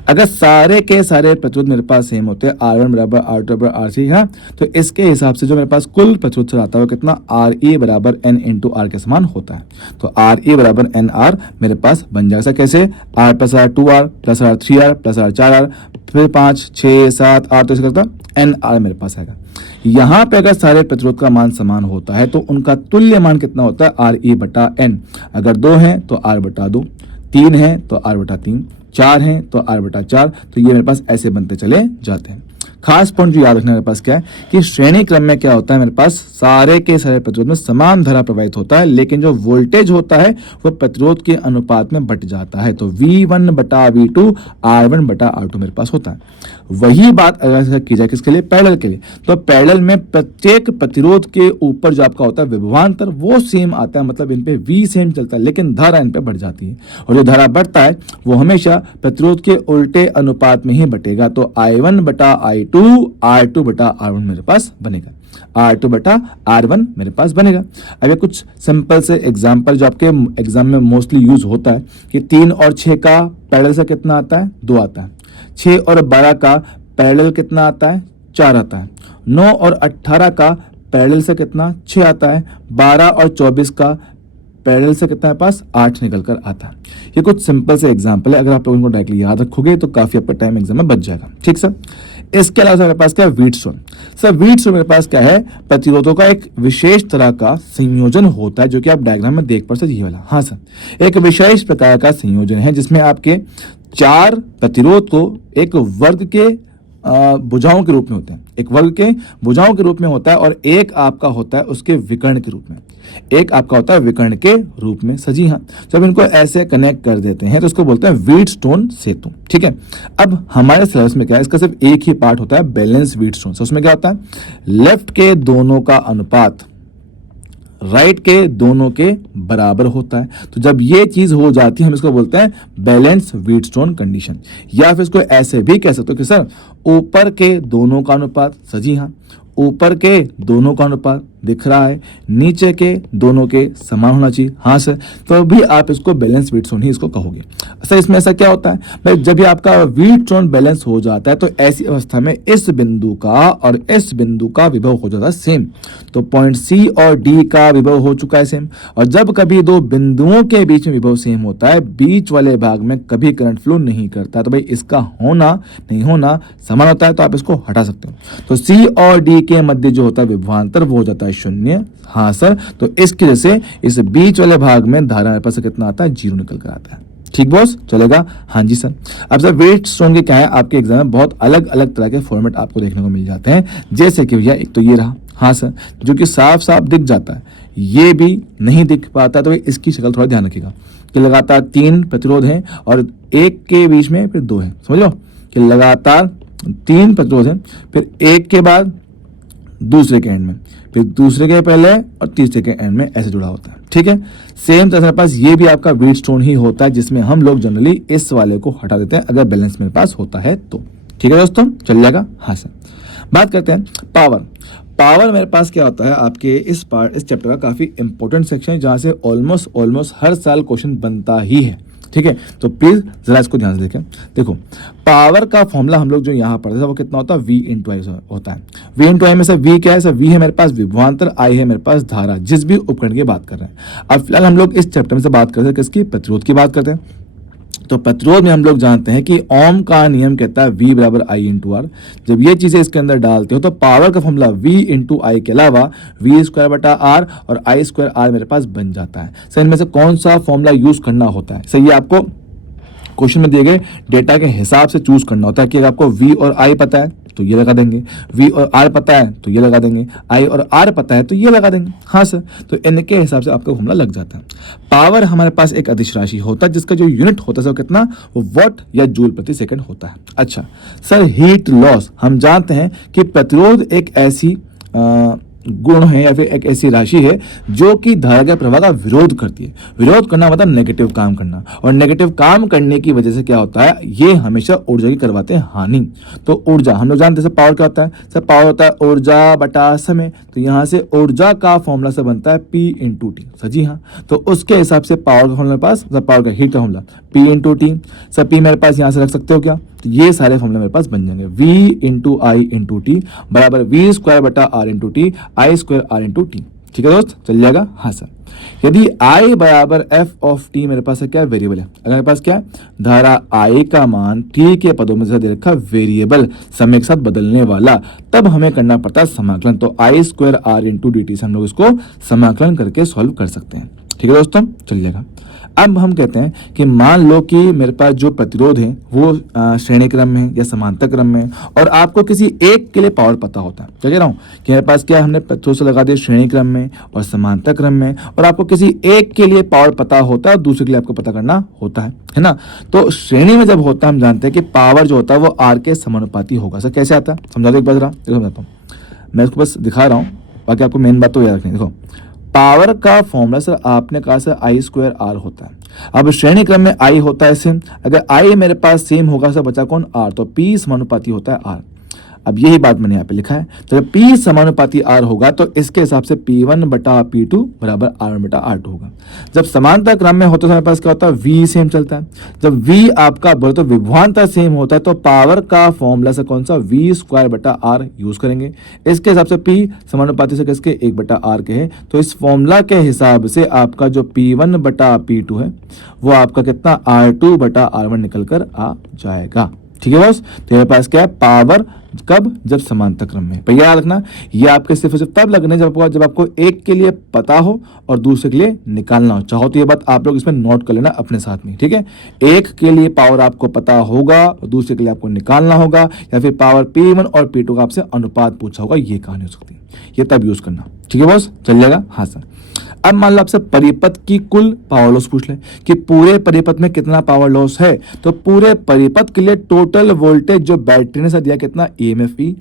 अगर सारे के सारे प्रतिरोध मेरे पास सेम होते हैं, R1 बराबर R2 बराबर RC है, तो इसके हिसाब से जो मेरे पास कुल प्रतिरोध से आता है कितना, RE बराबर N इंटू R के समान होता है। तो RE बराबर NR मेरे पास बन जाएगा। कैसे, R plus R 2R plus R 3R plus R 4R फिर 5 6 7 8, तो इसका करता NR मेरे पास आएगा। यहाँ पे अगर सारे प्रतिरोध का मान समान होता है तो उनका तुल्य मान कितना होता है, RE बटा N। अगर 2 है तो R बटा 2, 3 है तो R बटा 3, 4 है तो R बटा 4। तो ये मेरे पास ऐसे बनते चले जाते हैं। खास पॉइंट जो याद रखना मेरे पास क्या है कि श्रेणी क्रम में क्या होता है, मेरे पास सारे के सारे प्रतिरोध में समान धारा प्रवाहित होता है, लेकिन जो वोल्टेज होता है वो प्रतिरोध के अनुपात में बट जाता है। तो V1 बटा V2 R1 बटा R2 मेरे पास होता है। वही बात अगर की जाए किसके लिए, पैरेलल के लिए, तो पैरेलल में प्रत्येक प्रतिरोध के ऊपर जो आपका होता है विभवांतर वो सेम आता है, मतलब इन पे V सेम चलता है, लेकिन धारा इन पे बढ़ जाती है। और जो धारा बढ़ता है वो हमेशा प्रतिरोध के उल्टे अनुपात में ही बटेगा। तो I1 बटा I2 R2 बटा R1 मेरे पास बनेगा, R2 बटा R1 मेरे पास बनेगा। अब ये कुछ सिंपल से एग्जांपल जो आपके एग्जाम में मोस्टली यूज होता है कि 3 और 6 का पैरेलल से कितना आता है, 2 आता है। 6 और 12 का पैरेलल कितना आता है, 4 आता है। 9 और 18 का पैरेलल से कितना, 6 आता है। 12 और 24 का पैरेलल से कितना है पास, 8 निकल कर आता है। ये कुछ सिंपल से एग्जांपल है, अगर आप लोगों को डायरेक्टली याद रखोगे तो काफी आपका टाइम एग्जाम में बच जाएगा। ठीक सर। इसके अलावा मेरे पास क्या है, व्हीटस्टोन। सर व्हीटस्टोन मेरे पास क्या है, प्रतिरोधों का एक विशेष तरह का संयोजन होता है, जो कि आप डायग्राम में देख पा सकते, ये वाला। हाँ सर, एक विशेष प्रकार का संयोजन है जिसमें आपके 4 प्रतिरोध को एक वर्ग के भुजाओं के रूप में होते हैं, एक वर्ग के भुजाओं के रूप में होता है, और एक आपका होता है उसके विकर्ण के रूप में, एक आपका होता है विकर्ण के रूप में। सजी हाँ, जब इनको ऐसे कनेक्ट कर देते हैं तो इसको बोलते हैं व्हीटस्टोन सेतु। ठीक है। अब हमारे सिलेबस में क्या है, इसका सिर्फ एक ही पार्ट होता है, बैलेंस व्हीटस्टोन। उसमें क्या होता है, लेफ्ट के दोनों का अनुपात राइट के दोनों के बराबर होता है। तो जब ये चीज हो जाती है हम इसको बोलते हैं बैलेंस व्हीटस्टोन कंडीशन। या फिर इसको ऐसे भी कह सकते हो कि सर ऊपर के दोनों का अनुपात, सर जी हाँ, ऊपर के दोनों का अनुपात दिख रहा है, नीचे के दोनों के समान होना चाहिए, हाँ सर, तो भी आप इसको बैलेंस व्हीटस्टोन ही इसको कहोगे। सर इसमें ऐसा क्या होता है भाई, जब भी आपका व्हीटस्टोन बैलेंस हो जाता है तो ऐसी अवस्था में इस बिंदु का और इस बिंदु का विभव हो जाता है सेम। तो पॉइंट सी और डी का विभव हो चुका है सेम। और जब कभी दो बिंदुओं के बीच में विभव सेम होता है, बीच वाले भाग में कभी करंट फ्लो नहीं करता, तो भाई इसका होना नहीं होना समान होता है, तो आप इसको हटा सकते हो। तो सी और डी के मध्य जो होता है विभवांतर वो हो जाता है शून्य, हाँ सर। तो इसकी वजह से इस बीच वाले भाग में धारा मेरे पास कितना आता है, 0 निकल कर आता है। ठीक बॉस, चलेगा, हाँ जी सर। अब सर व्हीटस्टोन के क्या है, आपके एग्जाम में बहुत अलग अलग तरह के फॉर्मेट आपको देखने को मिल जाते हैं। जैसे कि भैया एक तो ये रहा, हाँ सर, जो कि साफ साफ दिख जाता है, ये भी नहीं दिख पाता, तो इसकी शक्ल थोड़ा ध्यान रखिएगा कि लगातार 3 प्रतिरोध हैं और एक के बीच में फिर 2 हैं, समझ लो कि लगातार 3 प्रतिरोध हैं, फिर एक के बाद दूसरे के एंड में, फिर दूसरे के पहले और तीसरे के एंड में ऐसे जुड़ा होता है। ठीक है, सेम तरह से पास ये भी आपका व्हीटस्टोन ही होता है, जिसमें हम लोग जनरली इस वाले को हटा देते हैं अगर बैलेंस मेरे पास होता है तो। ठीक है दोस्तों, चल जाएगा, हाँ सर। बात करते हैं पावर। पावर मेरे पास क्या होता है, आपके इस चैप्टर का काफी इंपॉर्टेंट सेक्शन है, जहां से ऑलमोस्ट हर साल क्वेश्चन बनता ही है। ठीक है, तो प्लीज जरा इसको ध्यान से देखें। देखो पावर का फॉर्मूला हम लोग जो यहाँ पढ़ते थे वो कितना होता है, V इंटू आई होता है। V इंटू आई में से V क्या है, सर V है मेरे पास विभवांतर, I है मेरे पास धारा, जिस भी उपकरण की बात कर रहे हैं। अब फिलहाल हम लोग इस चैप्टर में से बात करते हैं किसकी, प्रतिरोध की बात करते हैं। तो प्रतिरोध में हम लोग जानते हैं कि ओम का नियम कहता है V बराबर I इंटू आर। जब ये चीजें इसके अंदर डालते हो तो पावर का फॉर्मूला V इंटू आई के अलावा V स्क्वायर बटा आर और I स्क्वायर आर मेरे पास बन जाता है। सर इनमें से कौन सा फॉर्मूला यूज करना होता है, सर ये आपको क्वेश्चन में दिए गए डेटा के हिसाब से चूज करना होता है कि अगर आपको V और I पता है तो ये लगा देंगे, V और R पता है तो ये लगा देंगे, I और R पता है तो ये लगा देंगे, हाँ सर। तो इनके हिसाब से आपका फॉर्मूला लग जाता है। पावर हमारे पास एक अदिश राशि होता है जिसका जो यूनिट होता है वो कितना, वो वॉट या जूल प्रति सेकंड होता है। अच्छा सर, हीट लॉस हम जानते हैं कि प्रतिरोध एक ऐसी गुण है या फिर एक ऐसी राशि है जो कि धारा के प्रवाह का विरोध करती है। विरोध करना मतलब नेगेटिव काम करना, और नेगेटिव काम करने की वजह से क्या होता है, ये हमेशा ऊर्जा की करवाते हैं हानि। तो ऊर्जा हम लोग जानते हैं पावर क्या होता है, सर पावर होता है ऊर्जा बटा समय। तो यहाँ से ऊर्जा का फॉर्मूला से बनता है P इंटू टी, सर जी हाँ। तो उसके हिसाब से पावर का फॉर्मूला पास, पावर का हीट का formula P into T. Sir P मेरे पास यहाँ से रख सकते हो क्या, तो ये सारे फॉर्मूले मेरे पास बन जाएंगे। V into I into T बराबर V स्क्वायर बटा R into T, I square R into T. ठीक है दोस्त, चल जाएगा, हाँ सर। यदि I बराबर एफ ऑफ टी मेरे पास क्या वेरिएबल है, अगर मेरे पास क्या है, धारा I का मान t के पदों में से दे रखा वेरिएबल, समय के साथ बदलने वाला, तब हमें करना पड़ता है समाकलन। तो I square R into D T से हम लोग इसको समाकलन करके सॉल्व कर सकते हैं। ठीक है दोस्तों, चल जाएगा। अब हम कहते हैं कि मान लो कि मेरे पास जो प्रतिरोध है वो श्रेणी क्रम में या समांतर क्रम में, और आपको किसी एक के लिए पावर पता होता है। क्या कह रहा हूँ कि मेरे पास क्या, हमने प्रतिरोध से लगा दिया श्रेणी क्रम में और समांतर क्रम में, और आपको किसी एक के लिए पावर पता होता है और दूसरे के लिए आपको पता करना होता है ना। तो श्रेणी में जब होता है हम जानते हैं कि पावर जो होता है वो आर के समानुपाती होगा। सर कैसे आता है, समझा दो एक बार, देखो समझाता हूँ, मैं इसको बस दिखा रहा हूँ, बाकी आपको मेन बात तो याद रखनी है। देखो पावर का फॉर्मूला सर आपने कहा सर आई स्क्वायर आर होता है। अब श्रेणी क्रम में आई होता है सेम, अगर आई मेरे पास सेम होगा सर बचा कौन, आर, तो पी समानुपाती होता है आर। अब यही बात मैंने यहाँ पे लिखा है, तो जब P समानुपाती R होगा तो इसके हिसाब से P1 बटा P2 बराबर R1 बटा R2 होगा। जब समांतर क्रम में होता है हमारे पास क्या होता है, V सेम चलता है। जब V आपका बोले तो विभवांतर सेम होता है, तो पावर का फॉर्मूला से कौन सा, V स्क्वायर बटा R यूज करेंगे। इसके हिसाब से P समानुपाती से किसके, 1 बटा R के है। तो इस फॉर्मूला के हिसाब से आपका जो P1 बटा P2 है वो आपका कितना, R2 बटा R1 निकल कर आ जाएगा। ठीक है बॉस, तो मेरे पास क्या है, पावर कब, जब समांतर क्रम में। पर याद रखना ये आपके सिर्फ तब लगने जब आपको एक के लिए पता हो और दूसरे के लिए निकालना हो। चाहो तो ये बात आप लोग इसमें नोट कर लेना अपने साथ में। ठीक है, एक के लिए पावर आपको पता होगा और दूसरे के लिए आपको निकालना होगा, या फिर पावर P1 और P2 का आपसे अनुपात पूछा होगा, ये कहानी हो सकती है, ये तब यूज करना। ठीक है बॉस, चल जाएगा, हाँ सर। अब मान लो आपसे परिपथ की कुल पावर लॉस पूछ ले कि पूरे परिपथ में कितना पावर लॉस है, तो पूरे परिपथ के लिए टोटल वोल्टेज जो बैटरी ने दिया कितना, EMF E,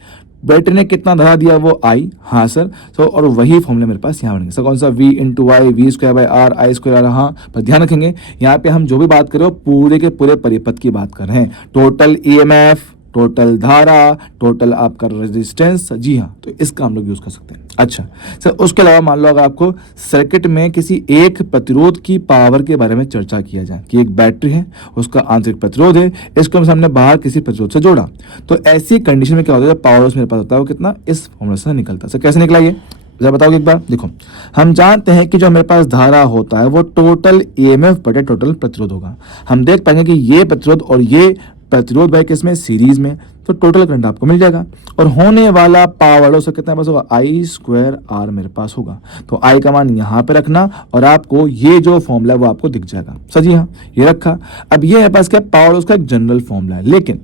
बैटरी ने कितना धारा दिया वो आई, हाँ सर। तो और वही फॉर्मूला मेरे पास यहाँ बनेंगे सर, कौन सा, V into I, V square by R, I square R. हाँ, पर ध्यान रखेंगे यहाँ पे हम जो भी बात कर रहे हो पूरे के पूरे परिपथ की बात कर रहे हैं, टोटल EMF, टोटल धारा, टोटल आपका रेजिस्टेंस। जी हाँ, तो इसका हम लोग यूज कर सकते हैं। अच्छा सर, उसके अलावा मान लो अगर आपको सर्किट में किसी एक प्रतिरोध की पावर के बारे में चर्चा किया जाए कि एक बैटरी है, उसका आंतरिक प्रतिरोध है, इसको हमने बाहर किसी प्रतिरोध से जोड़ा, तो ऐसी कंडीशन में क्या होता है, पावर लॉस मेरे पास होता है वो कितना, इस फॉर्मूला से निकलता है। सर कैसे निकला ये जरा बताओगे एक बार। देखो, हम जानते हैं कि जो मेरे पास धारा होता है वो टोटल EMF बटे टोटल प्रतिरोध होगा। हम देख पाएंगे कि ये प्रतिरोध और ये प्रतिरोध भाई किसमें, सीरीज में, तो टोटल करंट आपको मिल जाएगा। और होने वाला पावर लॉस कितना पास होगा, आई स्क्वायर आर मेरे पास होगा। तो आई का मान यहाँ पे रखना और आपको ये जो फॉर्मूला है वो आपको दिख जाएगा। सर जी हाँ, ये रखा। अब ये मेरे पास क्या, पावर लॉस का एक जनरल फॉर्मूला है, लेकिन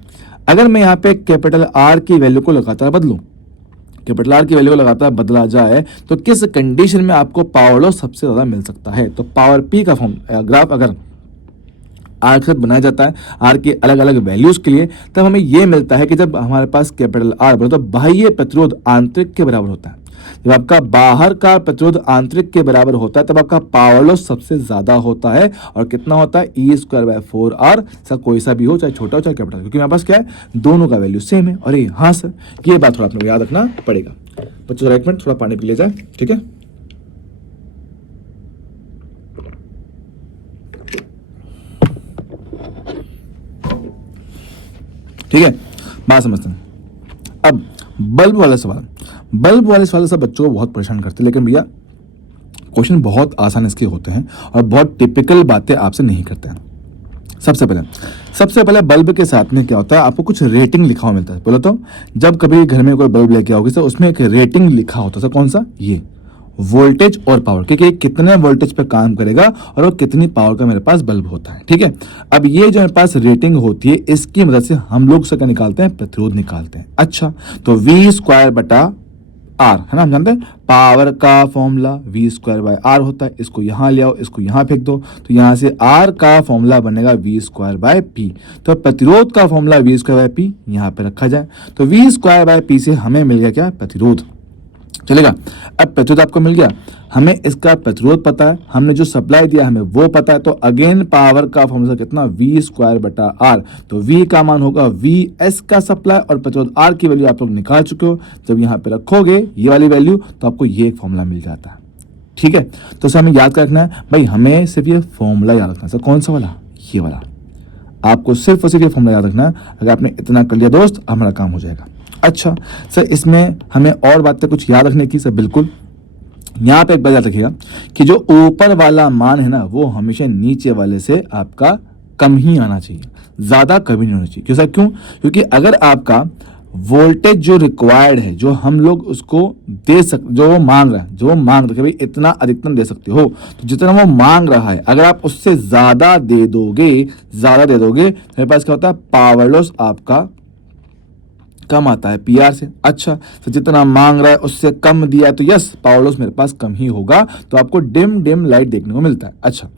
अगर मैं यहाँ पे कैपिटल आर की वैल्यू को लगातार बदलूं, कैपिटल आर की वैल्यू को लगातार बदला जाए तो किस कंडीशन में आपको पावर लॉस सबसे ज्यादा मिल सकता है। तो पावर पी का फॉर्म ग्राफ अगर आर के साथ बनाया जाता है, आर के अलग अलग वैल्यूज के लिए, तब हमें यह मिलता है कि जब हमारे पास कैपिटल आर बने तो बाह्य प्रतिरोध आंतरिक के बराबर होता है। जब आपका बाहर का प्रतिरोध आंतरिक के बराबर होता है तब आपका पावर लॉस सबसे ज्यादा होता है। और कितना होता है, E square by 4R। Sir कोई सा भी हो, चाहे छोटा हो चाहे कैपिटल, क्योंकि मेरे पास क्या है, दोनों का वैल्यू सेम है। और हाँ सर, ये बात थोड़ा आपको याद रखना पड़ेगा। बच्चों जरा एक मिनट थोड़ा पानी पी ले जाए, ठीक है। ठीक है, बात समझते हैं। अब बल्ब वाला सवाल, बल्ब वाले सवाल से बच्चों को बहुत परेशान करते हैं, लेकिन भैया क्वेश्चन बहुत आसान इसके होते हैं और बहुत टिपिकल बातें आपसे नहीं करते हैं। सबसे पहले बल्ब के साथ में क्या होता है, आपको कुछ रेटिंग लिखा हुआ मिलता है। बोलो तो जब कभी घर में कोई बल्ब लेके आओगे तो उसमें एक रेटिंग लिखा होता है। कौन सा, ये वोल्टेज और पावर, क्योंकि कितने वोल्टेज पे काम करेगा और वो कितनी पावर का मेरे पास बल्ब होता है। ठीक है, अब ये जो मेरे पास रेटिंग होती है इसकी मदद से हम लोग क्या निकालते हैं, प्रतिरोध निकालते हैं। अच्छा, तो V स्क्वायर बटा आर है ना, हम जानते हैं पावर का formula V square by R होता है। इसको यहां ले आओ, इसको यहां फेंक दो, तो यहां से R का फॉर्मूला बनेगा V स्क्वायर बाय पी। तो प्रतिरोध का formula V square by P यहां पे रखा जाए, तो V स्क्वायर बाय पी से हमें मिल गया क्या, प्रतिरोध। चलेगा, अब प्रतिरोध आपको मिल गया, हमें इसका प्रतिरोध पता है, हमने जो सप्लाई दिया हमें वो पता है। तो अगेन पावर का फॉर्मूला कितना, V स्क्वायर बटा आर। तो V का मान होगा VS का सप्लाई और प्रतिरोध R की वैल्यू आप लोग निकाल चुके हो। जब यहाँ पे रखोगे ये वाली वैल्यू तो आपको ये एक फॉर्मूला मिल जाता है। ठीक है, तो सर हमें याद रखना है भाई, हमें सिर्फ ये फॉर्मूला याद रखना है। सर कौन सा वाला, ये वाला, आपको सिर्फ और सिर्फ ये फॉर्मूला याद रखना है। अगर आपने इतना कर लिया दोस्त, हमारा काम हो जाएगा। अच्छा सर, इसमें हमें और बातें कुछ याद रखने की, सर बिल्कुल। यहाँ पे एक बात याद रखिएगा कि जो ऊपर वाला मान है ना वो हमेशा नीचे वाले से आपका कम ही आना चाहिए, ज्यादा कभी नहीं होना चाहिए। क्यों सर, क्यों, क्योंकि अगर आपका वोल्टेज जो रिक्वायर्ड है, जो हम लोग उसको दे सक, जो वो मांग रहा है, जो वो मांग रहा है भाई इतना अधिकतम दे सकते हो, तो जितना वो मांग रहा है अगर आप उससे ज्यादा दे दोगे तो मेरे पास क्या होता है, पावर लॉस आपका कम आता है PR से। अच्छा, तो जितना मांग रहा है उससे कम दिया तो यस, पावर लॉस मेरे पास कम ही होगा, तो आपको डिम लाइट देखने को मिलता है। अच्छा,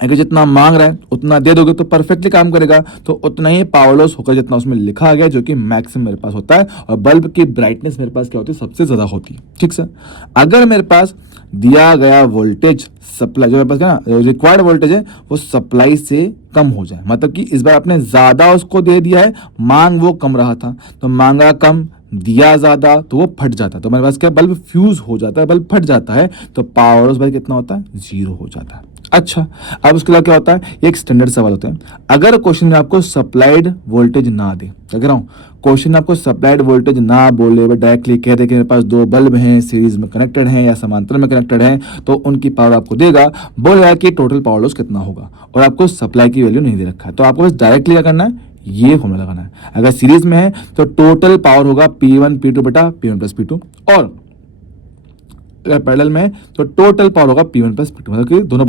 अगर जितना मांग रहा है उतना दे दोगे तो परफेक्टली काम करेगा, तो उतना ही पावर लॉस होगा जितना उसमें लिखा गया, जो कि मैक्सिमम मेरे पास होता है। और बल्ब की ब्राइटनेस मेरे पास क्या होती है, सबसे ज्यादा होती है। ठीक सर, अगर मेरे पास दिया गया वोल्टेज सप्लाई, जो मेरे पास क्या रिक्वायर्ड वोल्टेज है वो सप्लाई से कम हो जाए, मतलब कि इस बार आपने ज्यादा उसको दे दिया है, मांग वो कम रहा था, तो मांगा कम दिया ज्यादा तो वो फट जाता है, तो मेरे पास क्या बल्ब फ्यूज हो जाता है, बल्ब फट जाता है, तो पावर लॉस भाई कितना होता है, 0 हो जाता है। अच्छा, अब उसके बाद क्या होता है, एक स्टैंडर्ड सवाल होता है। अगर क्वेश्चन में आपको सप्लाइड वोल्टेज ना दे, कह रहा हूँ क्वेश्चन आपको सप्लाइड वोल्टेज ना बोले, डायरेक्टली कह दे कि मेरे पास 2 बल्ब हैं, सीरीज में कनेक्टेड हैं या समांतर में कनेक्टेड हैं, तो उनकी पावर आपको देगा, बोलेगा कि टोटल पावर लॉस कितना होगा, और आपको सप्लाई की वैल्यू नहीं दे रखा है, तो आपको बस डायरेक्टली क्या करना है, ये फॉर्मूला लगाना है। अगर सीरीज में है तो टोटल पावर होगा P1 P2 बटा P1 प्लस P2, और अगर पैरेलल में है तो टोटल पावर होगा P1 प्लस P2, मतलब कि दोनों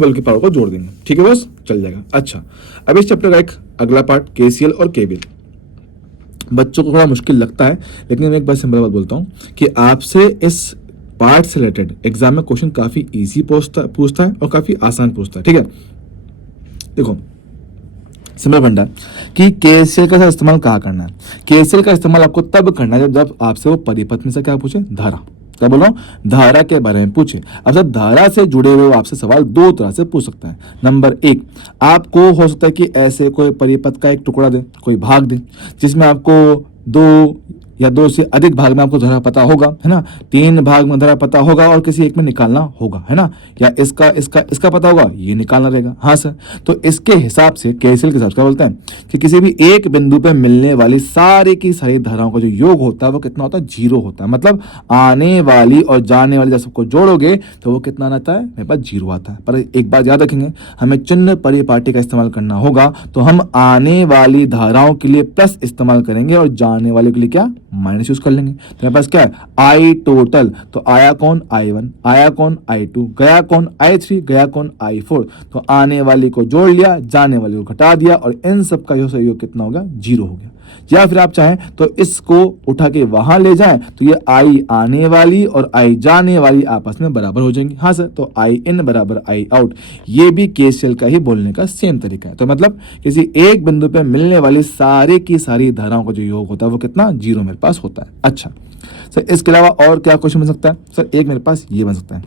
बल्ब की पावर को जोड़ देंगे। ठीक है बस, चल जाएगा। अच्छा, अब इस चैप्टर का एक अगला पार्ट KCL और KVL बच्चों को थोड़ा मुश्किल लगता है, लेकिन मैं एक बार सिंपल बात बोलता हूँ कि आपसे इस पार्ट से रिलेटेड एग्जाम में क्वेश्चन काफी इजी पूछता है और काफी आसान पूछता है। ठीक है, देखो सिंपल फंडा कि केसीएल का इस्तेमाल कहाँ करना है। केसीएल का इस्तेमाल आपको तब करना है जब आपसे वो परिपथ में से क्या पूछे, धारा, क्या बोलो, धारा के बारे में पूछे। अब सर धारा से जुड़े हुए आपसे सवाल दो तरह से पूछ सकता है। नंबर एक, आपको हो सकता है कि ऐसे कोई परिपथ का एक टुकड़ा दे, कोई भाग दे, जिसमें आपको दो या दो से अधिक भाग में आपको धारा पता होगा, है ना, 3 भाग में धारा पता होगा और किसी एक में निकालना होगा, है ना, या इसका इसका इसका पता होगा, ये निकालना रहेगा। हाँ सर, तो इसके हिसाब से केसीएल के हिसाब से क्या बोलते हैं कि किसी भी एक बिंदु पे मिलने वाली सारी की सारी धाराओं का जो योग होता है वो कितना होता है, 0 होता है। मतलब आने वाली और जाने वाली जब सबको जोड़ोगे तो वो कितना आता है, मेरे पास 0 आता है। पर एक बात याद रखेंगे, हमें चिन्ह परिपाटी का इस्तेमाल करना होगा, तो हम आने वाली धाराओं के लिए प्लस इस्तेमाल करेंगे और जाने वाले के लिए क्या, माइनस यूज कर लेंगे। तो मेरे पास क्या है, आई टोटल, तो आया कौन, I1, आया कौन, I2, गया कौन, I3, गया कौन, I4। तो आने वाली को जोड़ लिया, जाने वाली को घटा दिया और इन सब का योग कितना होगा, 0 हो गया। या फिर आप चाहें तो इसको उठा के वहां ले जाएं तो ये आई आने वाली और आई जाने वाली आपस में बराबर हो जाएंगी। हाँ सर, तो आई इन बराबर आई आउट, ये भी केसीएल का ही बोलने का सेम तरीका है। तो मतलब किसी एक बिंदु पे मिलने वाली सारे की सारी धाराओं का जो योग होता है वो कितना, 0 मेरे पास होता है। अच्छा सर, इसके अलावा और क्या क्वेश्चन बन सकता है सर, एक मेरे पास ये बन सकता है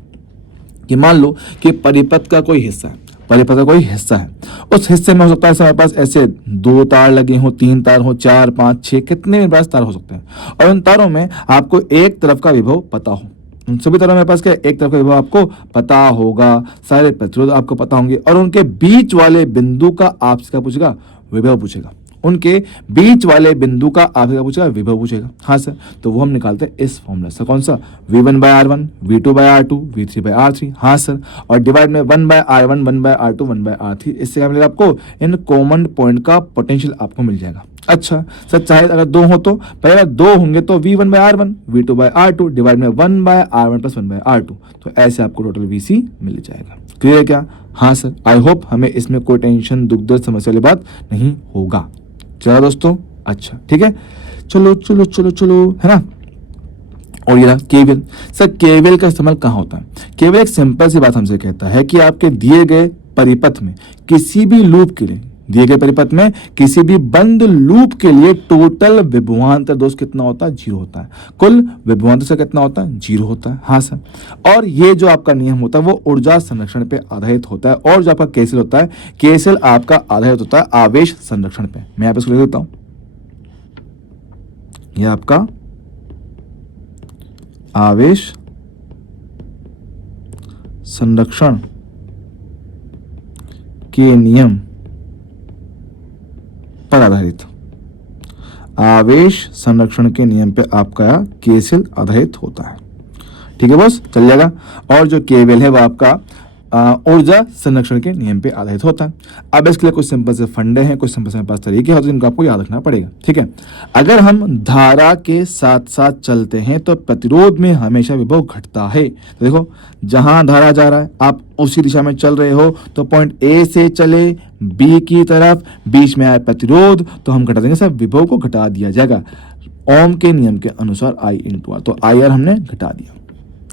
कि मान लो कि परिपथ का कोई हिस्सा है, परिपथ का कोई हिस्सा है, उस हिस्से में हो सकता है हमारे पास ऐसे 2 तार लगे हो, 3 तार हो, 4, 5, 6, कितने मेरे पास तार हो सकते हैं। और उन तारों में आपको एक तरफ का विभव पता हो, उन सभी तारों मेरे पास क्या, एक तरफ का विभव आपको पता होगा, सारे प्रतिरोध आपको पता होंगे और उनके बीच वाले बिंदु का आपसे क्या पूछेगा, विभव पूछेगा। उनके बीच वाले बिंदु का आपसे क्या पूछेगा, विभव पूछेगा। हाँ सर, तो वो हम निकालते हैं इस फॉर्मूला से, कौन सा, V1/R1, V2/R2, V3/R3। हाँ सर, और डिवाइड में 1/R1, 1/R2, 1/R3। इससे क्या मिलेगा आपको, इन कॉमन पॉइंट का पोटेंशियल आपको मिल जाएगा। अच्छा सर, चाहे अगर 2 हो तो पहले 2 होंगे तो V1/R1, V2/R2 डिवाइड में 1/R1 प्लस 1/R2, तो ऐसे आपको टोटल VC मिल जाएगा। क्लियर है क्या? हाँ सर, आई होप हमें इसमें कोई टेंशन दुखद समस्या वाली बात नहीं होगा। चलो दोस्तों, अच्छा ठीक है, चलो चलो चलो चलो, है ना। और ये केवीएल, सर केवीएल का इस्तेमाल कहाँ होता है? केवीएल एक सिंपल सी बात हमसे कहता है कि आपके दिए गए परिपथ में किसी भी लूप के लिए, दिए गए परिपथ में किसी भी बंद लूप के लिए टोटल विभवांतर दोष कितना होता है, 0 होता है। कुल विभवांतर से कितना होता है, 0 होता है। हाँ सर, और ये जो आपका नियम होता है वो ऊर्जा संरक्षण पे आधारित होता है, और जो आपका केसीएल होता है, केसीएल आपका आधारित होता है आवेश संरक्षण पे। मैं यहाँ पे इसको लिख देता हूं, ये आपका आवेश संरक्षण के नियम पर आधारित, आवेश संरक्षण के नियम पे आपका केसीएल आधारित होता है। ठीक है बॉस, चल जाएगा। और जो केवीएल है वो आपका ऊर्जा संरक्षण के नियम पे आधारित होता है। अब इसके लिए कुछ सिंपल से फंडे हैं, कुछ सिंपल से पास तरीके हैं जिनको आपको याद रखना पड़ेगा। ठीक है, अगर हम धारा के साथ साथ चलते हैं तो प्रतिरोध में हमेशा विभव घटता है। तो देखो, जहां धारा जा रहा है आप उसी दिशा में चल रहे हो, तो पॉइंट ए से चले बी की तरफ, बीच में आए प्रतिरोध, तो हम घटा देंगे सर, विभव को घटा दिया जाएगा ओम के नियम के अनुसार I इंटू आर। तो आई आर हमने घटा दिया,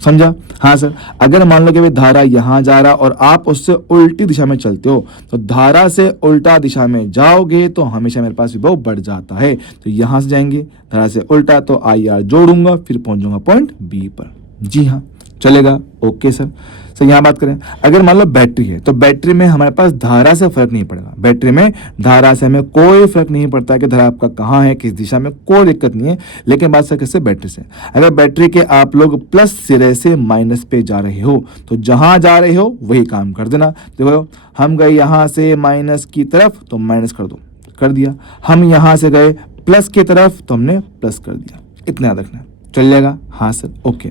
समझा? हाँ सर, अगर मान लो कि भाई धारा यहां जा रहा और आप उससे उल्टी दिशा में चलते हो, तो धारा से उल्टा दिशा में जाओगे तो हमेशा मेरे पास विभव बढ़ जाता है। तो यहां से जाएंगे धारा से उल्टा, तो आई आर जोड़ूंगा, फिर पहुंचूंगा पॉइंट बी पर। जी हाँ, चलेगा, ओके सर। सर यहाँ बात करें, अगर मान लो बैटरी है, तो बैटरी में हमारे पास धारा से फर्क नहीं पड़ेगा। बैटरी में धारा से हमें कोई फर्क नहीं पड़ता है कि धारा आपका कहाँ है, किस दिशा में, कोई दिक्कत नहीं है। लेकिन बात सर किससे, बैटरी से। अगर बैटरी के आप लोग प्लस सिरे से माइनस पे जा रहे हो, तो जहां जा रहे हो वही काम कर देना। देखो, हम गए यहां से माइनस की तरफ, तो माइनस कर दो, कर दिया। हम यहां से गए प्लस की तरफ, तो हमने प्लस कर दिया। इतना याद रखना है, चल जाएगा? हाँ सर, ओके।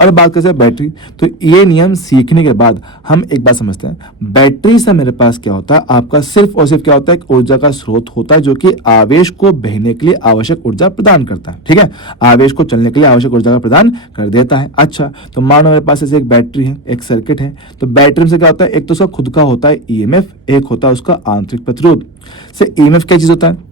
और बात करें बैटरी, तो ये नियम सीखने के बाद हम एक बात समझते हैं, बैटरी से मेरे पास क्या होता है, आपका सिर्फ और सिर्फ क्या होता है, एक ऊर्जा का स्रोत होता है जो कि आवेश को बहने के लिए आवश्यक ऊर्जा प्रदान करता है। ठीक है, आवेश को चलने के लिए आवश्यक ऊर्जा का प्रदान कर देता है। अच्छा, तो मानो मेरे पास ऐसे एक बैटरी है, एक सर्किट है, तो बैटरी से क्या होता है, एक तो उसका खुद का होता है ईएमएफ, एक होता है उसका आंतरिक प्रतिरोध। से ईएमएफ क्या चीज होता है,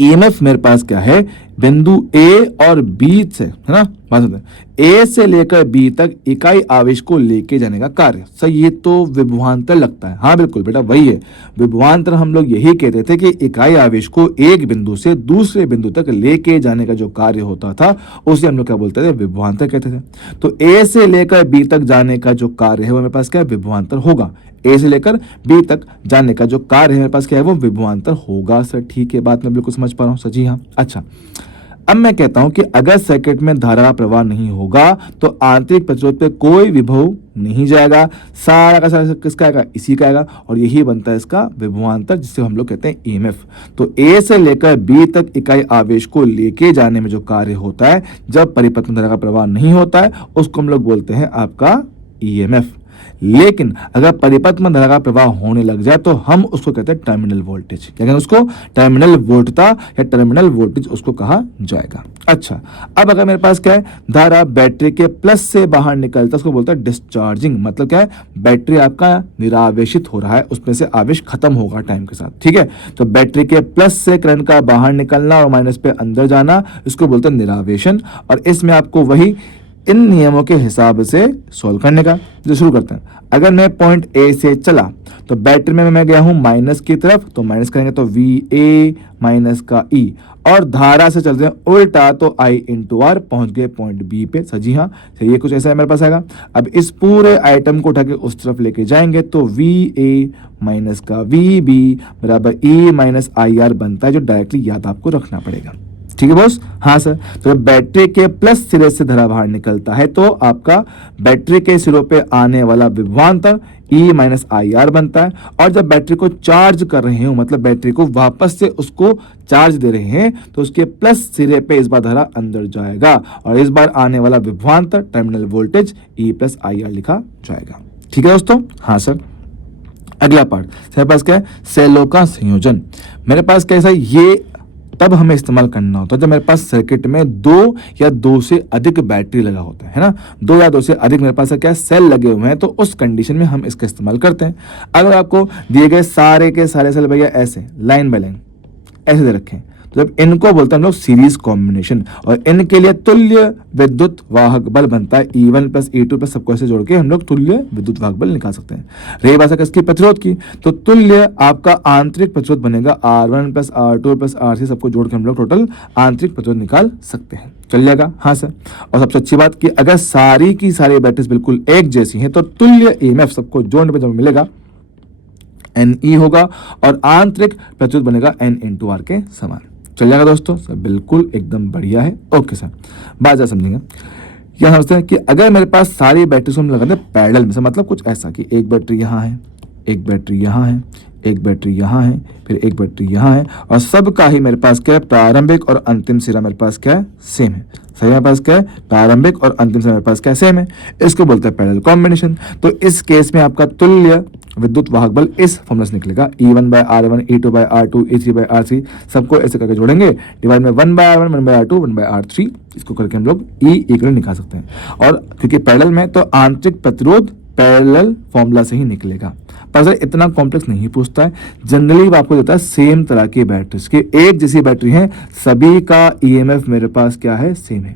ईएमएफ मेरे पास क्या है, बिंदु ए और बी से, है ना, बात होता है, ए से लेकर बी तक इकाई आवेश को लेके जाने का कार्य। सर ये तो विभवांतर लगता है। हाँ बिल्कुल बेटा वही है, विभवांतर हम लोग यही कहते थे कि इकाई आवेश को एक बिंदु से दूसरे बिंदु तक लेके जाने का जो कार्य होता था उसे हम लोग क्या बोलते थे, विभवांतर कहते थे। तो ए से लेकर बी तक जाने का जो कार्य है वो मेरे पास क्या है, विभवांतर होगा। ए से लेकर बी तक जाने का जो कार्य है मेरे पास क्या है, वो विभवांतर होगा। सर ठीक है, बात मैं बिल्कुल समझ पा रहा हूँ सर जी। हाँ अच्छा, अब मैं कहता हूं कि अगर सर्किट में धारा प्रवाह नहीं होगा तो आंतरिक प्रतिरोध पे कोई विभव नहीं जाएगा, सारा का सारा किसका आएगा, इसी का आएगा, और यही बनता है इसका विभवांतर, जिसे हम लोग कहते हैं ईएमएफ। तो ए से लेकर बी तक इकाई आवेश को लेके जाने में जो कार्य होता है जब परिपथ में धारा का प्रवाह नहीं होता है उसको हम लोग बोलते हैं आपका ईएमएफ। लेकिन अगर परिपथ में धारा का प्रवाह होने लग जाए तो हम उसको कहते हैं टर्मिनल वोल्टेज। क्या कहते हैं उसको, टर्मिनल वोल्टता या टर्मिनल वोल्टेज उसको कहा जाएगा। अच्छा, अब अगर मेरे पास क्या है, धारा बैटरी के प्लस से बाहर निकलता है उसको बोलता है डिस्चार्जिंग। मतलब क्या है, बैटरी आपका निरावेशित हो रहा है, उसमें से आवेश खत्म होगा टाइम के साथ। ठीक है, तो बैटरी के प्लस से करंट का बाहर निकलना और माइनस पे अंदर जाना इसको बोलते हैं निरावेशन। और इसमें आपको वही इन नियमों के हिसाब से सॉल्व करने का। जो शुरू करते हैं, अगर मैं पॉइंट ए से चला तो बैटरी में मैं गया हूं माइनस की तरफ, तो माइनस करेंगे तो वी ए माइनस का ई, और धारा से चलते हैं उल्टा तो आई इंटू आर, पहुंच गए पॉइंट बी पे। सही हाँ, ये कुछ ऐसा है मेरे पास आएगा। अब इस पूरे आइटम को उठा के उस तरफ लेके जाएंगे तो वी ए माइनस का वी बी बराबर ई माइनस आई आर बनता है, जो डायरेक्टली याद आपको रखना पड़ेगा। ठीक है बॉस। हाँ सर, तो बैटरी के प्लस सिरे से धारा बाहर निकलता है तो आपका बैटरी के सिरों पे आने वाला विभवांतर E माइनस आई आर बनता है। और जब बैटरी को चार्ज कर रहे हो, मतलब बैटरी को वापस से उसको चार्ज दे रहे हैं, तो उसके प्लस सिरे पे इस बार धारा अंदर जाएगा और इस बार आने वाला विभवांतर terminal voltage E plus I R लिखा जाएगा। ठीक है दोस्तों। हाँ सर, अगला पार्ट मेरे पास क्या है, सेलों का संयोजन। मेरे पास कैसा, ये तब हमें इस्तेमाल करना होता है जब मेरे पास सर्किट में दो या दो से अधिक बैटरी लगा होता है ना, दो या दो से अधिक मेरे पास क्या सेल लगे हुए हैं, तो उस कंडीशन में हम इसका इस्तेमाल करते हैं। अगर आपको दिए गए सारे के सारे सेल भैया ऐसे लाइन बाय लाइन ऐसे दे रखे हैं, तो जब इनको बोलते हैं हम लोग सीरीज कॉम्बिनेशन, और इनके लिए तुल्य विद्युत वाहक बल बनता है E1 प्लस E2 प्लस, सबको ऐसे जोड़ के हम लोग तुल्य विद्युत वाहक बल निकाल सकते हैं। रही बात इसकी प्रतिरोध की, तो तुल्य आपका आंतरिक प्रतिरोध बनेगा R1 plus R2 plus R3, सबको जोड़ के हम लोग टोटल आंतरिक प्रतिरोध निकाल सकते हैं। चल जाएगा। हाँ सर, और सबसे अच्छी बात कि अगर सारी की सारी बैटरीज बिल्कुल एक जैसी हैं तो तुल्य EMF सबको जोड़ने पर जब मिलेगा NE होगा और आंतरिक प्रतिरोध बनेगा N इंटू आर के समान। चल जाएगा दोस्तों, सर बिल्कुल एकदम बढ़िया है। ओके सर, बात जा समझेंगे। यह समझते हैं कि अगर मेरे पास सारी बैटरी हम लगाते हैं पैरेलल में से, मतलब कुछ ऐसा कि एक बैटरी यहाँ है, एक बैटरी यहाँ है, एक बैटरी यहाँ है, फिर एक बैटरी यहाँ है, और सबका ही मेरे पास क्या है, प्रारंभिक और अंतिम सिरा मेरे पास क्या है, सेम है। सही, मेरे पास क्या है, प्रारंभिक और अंतिम सिरा मेरे पास क्या सेम है, इसको बोलते हैं पैरेलल कॉम्बिनेशन। तो इस केस में आपका तुल्य विद्युत वाहक बल इस फॉर्मूला से निकलेगा, E1 bye R1, E2 bye R2, E3 bye R3, सबको ऐसे करके जोड़ेंगे, डिवाइड में 1 bye R1, 1 bye R2, 1 bye R3, इसको करके हम लोग E इक्वल निकाल सकते हैं। और क्योंकि पैरेलल में तो आंतरिक प्रतिरोध पैरेलल फॉर्मूला से ही निकलेगा। पर सर इतना कॉम्प्लेक्स नहीं पूछता है, जनरली वो आपको देता है सेम तरह की बैटरीज के, एक जैसी बैटरी है, सभी का EMF मेरे पास क्या है, सेम है,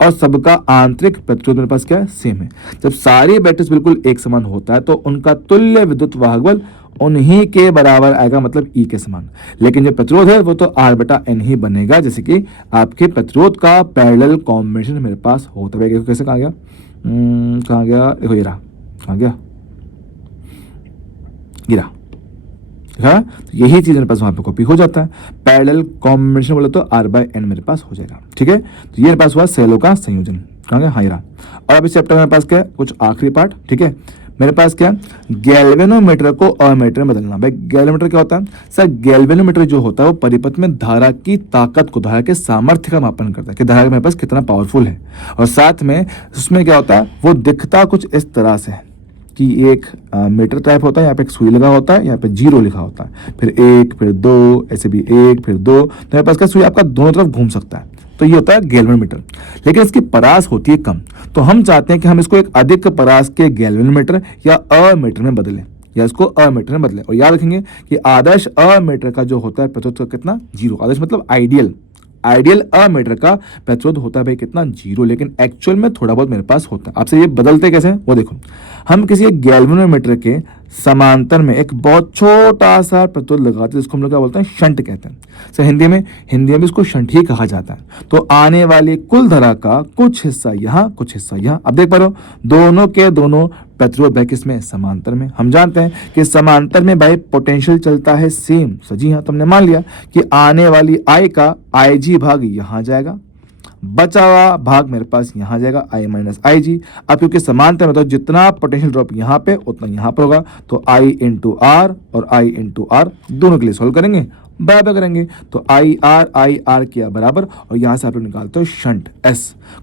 और सबका आंतरिक प्रतिरोध मेरे पास क्या है, सेम है। जब सारी बैटरीज बिल्कुल एक समान होता है तो उनका तुल्य विद्युत वाहक बल उन्हीं के बराबर आएगा, मतलब E के समान। लेकिन जो प्रतिरोध है वो तो R/N ही बनेगा, जैसे कि आपके प्रतिरोध का पैरेलल कॉम्बिनेशन मेरे पास होता है। कैसे, कहाँ गया, कहाँ गया, देखो ये रहा, कहाँ गया, गिरा, हाँ, तो यही चीज मेरे पास वहां पे कॉपी हो जाता है। पैरेलल कॉम्बिनेशन बोले तो R/N मेरे पास हो जाएगा। ठीक है, तो ये मेरे पास हुआ सेलों का संयोजन। कहाँ गया, हाँ, रहा। और अब इस चैप्टर में मेरे पास क्या है, कुछ आखिरी पार्ट। ठीक है, मेरे पास क्या, गैल्वेनोमीटर को अमीटर में बदलना। भाई गैल्वेनोमीटर क्या होता है सर, गैल्वेनोमीटर जो होता है वो परिपथ में धारा की ताकत को, धारा के सामर्थ्य का मापन करता है कि धारा मेरे पास कितना पावरफुल है। और साथ में उसमें क्या होता है, वो दिखता कुछ इस तरह से है कि एक मीटर टाइप होता है, यहाँ पे एक सुई लगा होता है, यहाँ पे 0 लिखा होता है, फिर 1 फिर 2, ऐसे भी 1 फिर 2, तो मेरे पास क्या सुई आपका दोनों तरफ घूम सकता है। तो ये होता है गैल्वेनोमीटर, लेकिन इसकी परास होती है कम। तो हम चाहते हैं कि हम इसको एक अधिक परास के गैल्वेनोमीटर या अमीटर में बदलें, या इसको अमीटर में बदलें। और याद रखेंगे कि आदर्श अमीटर का जो होता है प्रतिरोध कितना, 0। आदर्श मतलब आइडियल, आइडियल अमीटर का प्रतिरोध होता है भाई कितना, 0, लेकिन एक्चुअल में थोड़ा बहुत मेरे पास होता है। आपसे ये बदलते कैसे हैं वो देखो। हम किसी एक गैल्वेनोमीटर के समांतर में एक बहुत छोटा सा प्रतिरोध लगाते हैं जिसको हम लोग क्या बोलते हैं, शंट कहते हैं। सर हिंदी में भी इसको शंट ही कहा जाता है। तो आने वाली कुल धारा का कुछ हिस्सा यहाँ, कुछ हिस्सा यहाँ। अब देख पा रहे हो दोनों के दोनों प्रतिरोध भाई किसमें, समांतर में। हम जानते हैं कि समांतर में भाई पोटेंशियल चलता है सेम। सजी हाँ, तुमने मान लिया कि आने वाली आई का IG भाग यहां जाएगा, बचा हुआ भाग मेरे पास यहां जाएगा I माइनस IG। अब क्योंकि समांतर में तो जितना पोटेंशियल ड्रॉप यहां पे उतना यहां पर होगा, तो I इंटू आर और I इंटू आर दोनों के लिए सोल्व करेंगे, बराबर करेंगे तो आई आर किया बराबर, और यहां से आप लोग निकालते हो शंट S।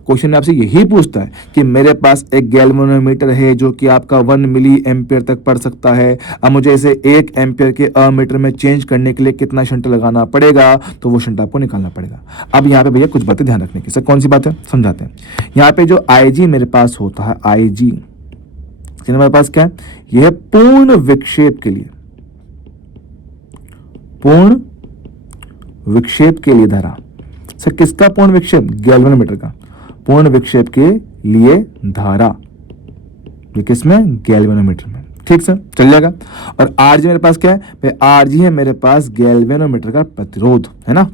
क्वेश्चन आपसे यही पूछता है कि मेरे पास एक गैल्वेनोमीटर है जो कि आपका 1 मिली एम्पियर तक पढ़ सकता है। अब मुझे इसे 1 एम्पियर के अमीटर में चेंज करने के लिए कितना शंट लगाना पड़ेगा, तो वो शंट आपको निकालना पड़ेगा। अब यहाँ पे भैया कुछ बातें ध्यान रखने की। सर कौन सी बात है समझाते हैं। यहाँ पे जो IG मेरे पास होता है, IG मेरे पास क्या है, यह पूर्ण विक्षेप के लिए, पूर्ण विक्षेप के लिए धारा। सर किसका पूर्ण विक्षेप, गैल्वेनोमीटर का पूर्ण विक्षेप के लिए धारा, ये किसमें, गैल्वेनोमीटर में। ठीक सर, चल जाएगा। और आरजी मेरे पास क्या है, आरजी है मेरे पास गैल्वेनोमीटर का प्रतिरोध, है ना।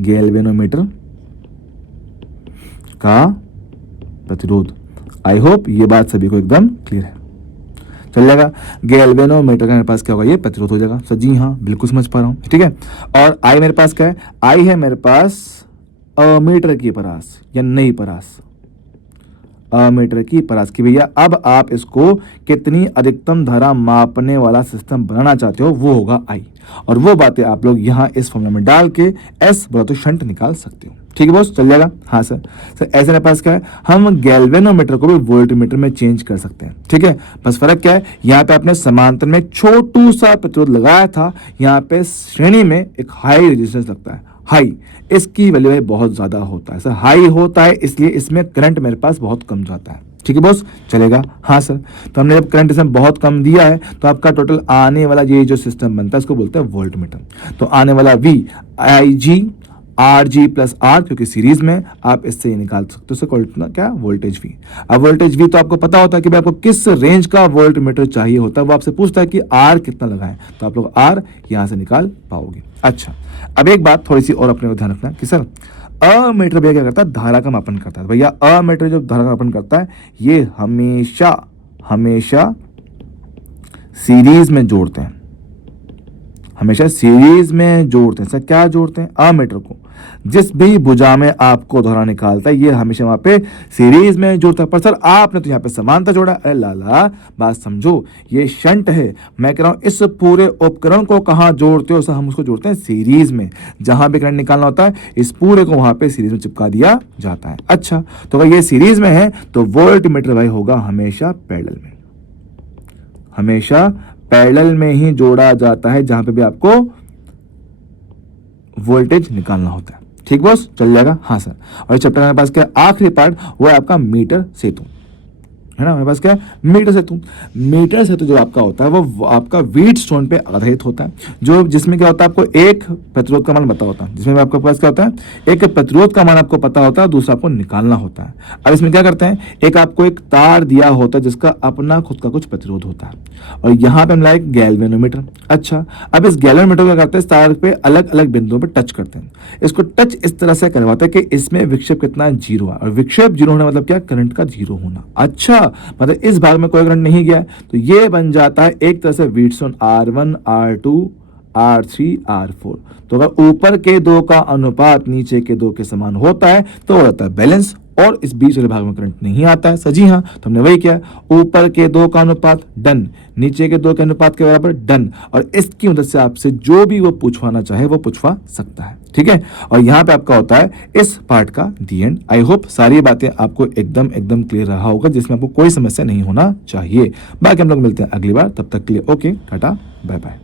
गैल्वेनोमीटर का प्रतिरोध। आई होप ये बात सभी को एकदम क्लियर है, चल जाएगा। गैल्वेनोमीटर का मेरे पास क्या होगा, ये प्रतिरोध हो जाएगा। सर जी हाँ, बिल्कुल समझ पा रहा हूँ, ठीक है। और आई मेरे पास क्या है, आई है मेरे पास अमीटर की परास या नई परास, अमीटर की परास की भैया अब आप इसको कितनी अधिकतम धारा मापने वाला सिस्टम बनाना चाहते हो, वो होगा आई। और वो बातें आप लोग यहाँ इस फॉर्मूला में डाल के एस बोला तो शंट निकाल सकते हो। ठीक है बॉस, चल जाएगा। हाँ सर, ऐसे मेरे पास क्या है, हम गैल्वेनोमीटर को भी वोल्टमीटर में चेंज कर सकते हैं। ठीक है, बस फर्क क्या है, यहाँ पे आपने समांतर में छोटू सा प्रतिरोध लगाया था, यहाँ पे श्रेणी में एक हाई रेजिस्टेंस लगता है, हाई। इसकी वैल्यू है बहुत ज्यादा होता है सर, हाई होता है इसलिए इसमें करंट मेरे पास बहुत कम जाता है। ठीक है बॉस, चलेगा। हाँ सर, तो हमने जब करंट इसमें बहुत कम दिया है तो आपका टोटल आने वाला ये जो सिस्टम बनता है इसको बोलते हैं वोल्टमीटर। तो आने वाला V IG RG plus R, क्योंकि सीरीज में आप इससे ये निकाल सकते हो कितना, क्या, वोल्टेज V। अब वोल्टेज V तो आपको पता होता है कि भाई आपको किस रेंज का वोल्टमीटर चाहिए होता है, वो आपसे पूछता है कि R कितना लगाएं, तो आप लोग R यहां से निकाल पाओगे। अच्छा, अब एक बात थोड़ी सी और अपने को ध्यान रखना है कि सर अमीटर भैया क्या करता है, धारा का मापन करता है। भैया अमीटर जो धारा का मापन करता है ये हमेशा सीरीज में जोड़ते हैं, हमेशा सीरीज में जोड़ते हैं। सर क्या जोड़ते हैं, अमीटर को जिस भी भुजा में आपको धारा निकालता है ये हमेशा वहां पे सीरीज में जोड़ता है। पर सर आपने तो यहाँ पे समांतर जोड़ा, अरे लाला बात समझो, ये शंट है। मैं कह रहा हूं इस पूरे उपकरण को कहाँ जोड़ते हो, सर हम उसको जोड़ते हैं सीरीज में। जहां भी करंट निकालना होता है इस पूरे को वहां पे सीरीज में चिपका दिया जाता है। अच्छा, तो अगर ये सीरीज में है तो वोल्टमीटर भाई होगा हमेशा पैरेलल में, हमेशा पैरेलल में ही जोड़ा जाता है जहां पे भी आपको वोल्टेज निकालना होता है। ठीक बॉस, चल जाएगा। हाँ सर, और चैप्टर मेरे पास क्या आखिरी पार्ट, वो है आपका मीटर सेतु, है ना। मेरे पास क्या है, मीटर सेतु। मीटर सेतु जो आपका होता है वो आपका व्हीटस्टोन पे आधारित होता है, जो जिसमें क्या होता है आपको एक प्रतिरोध का मान पता होता है, जिसमें आपके पास क्या होता है, एक प्रतिरोध का मान आपको पता होता है, दूसरा आपको निकालना होता है। अब इसमें क्या करते हैं, एक आपको एक तार दिया होता है जिसका अपना खुद का कुछ प्रतिरोध होता है, और यहाँ पे हम लाए गैल्वेनोमीटर। अच्छा, अब इस गैल्वेनोमीटर क्या करते हैं, तार पे अलग अलग बिंदुओं पे टच करते हैं। इसको टच इस तरह से करवाते हैं कि इसमें विक्षेप कितना है, 0 है। और विक्षेप 0 होना मतलब क्या, करंट का 0 होना। अच्छा, मतलब इस भाग में कोई करंट नहीं गया, तो ये बन जाता है एक तरह से Wheatstone R1 R2 R3 R4। तो अगर ऊपर के दो का अनुपात नीचे के दो के समान होता है तो हो जाता है बैलेंस, और इस बीच वाले भाग में करंट नहीं आता है। सजी हाँ, तो हमने वही किया, ऊपर के दो का अनुपात डन, नीचे के दो के अनुपात के बराबर डन, और इसकी मदद से आपसे जो भी वो पूछवाना चाहे वो पूछवा सकता है। ठीक है, और यहाँ पे आपका होता है इस पार्ट का दी एंड। आई होप सारी बातें आपको एकदम क्लियर रहा होगा, जिसमें आपको कोई समस्या नहीं होना चाहिए। बाकी हम लोग मिलते हैं अगली बार, तब तक के लिए ओके, टाटा बाय बाय।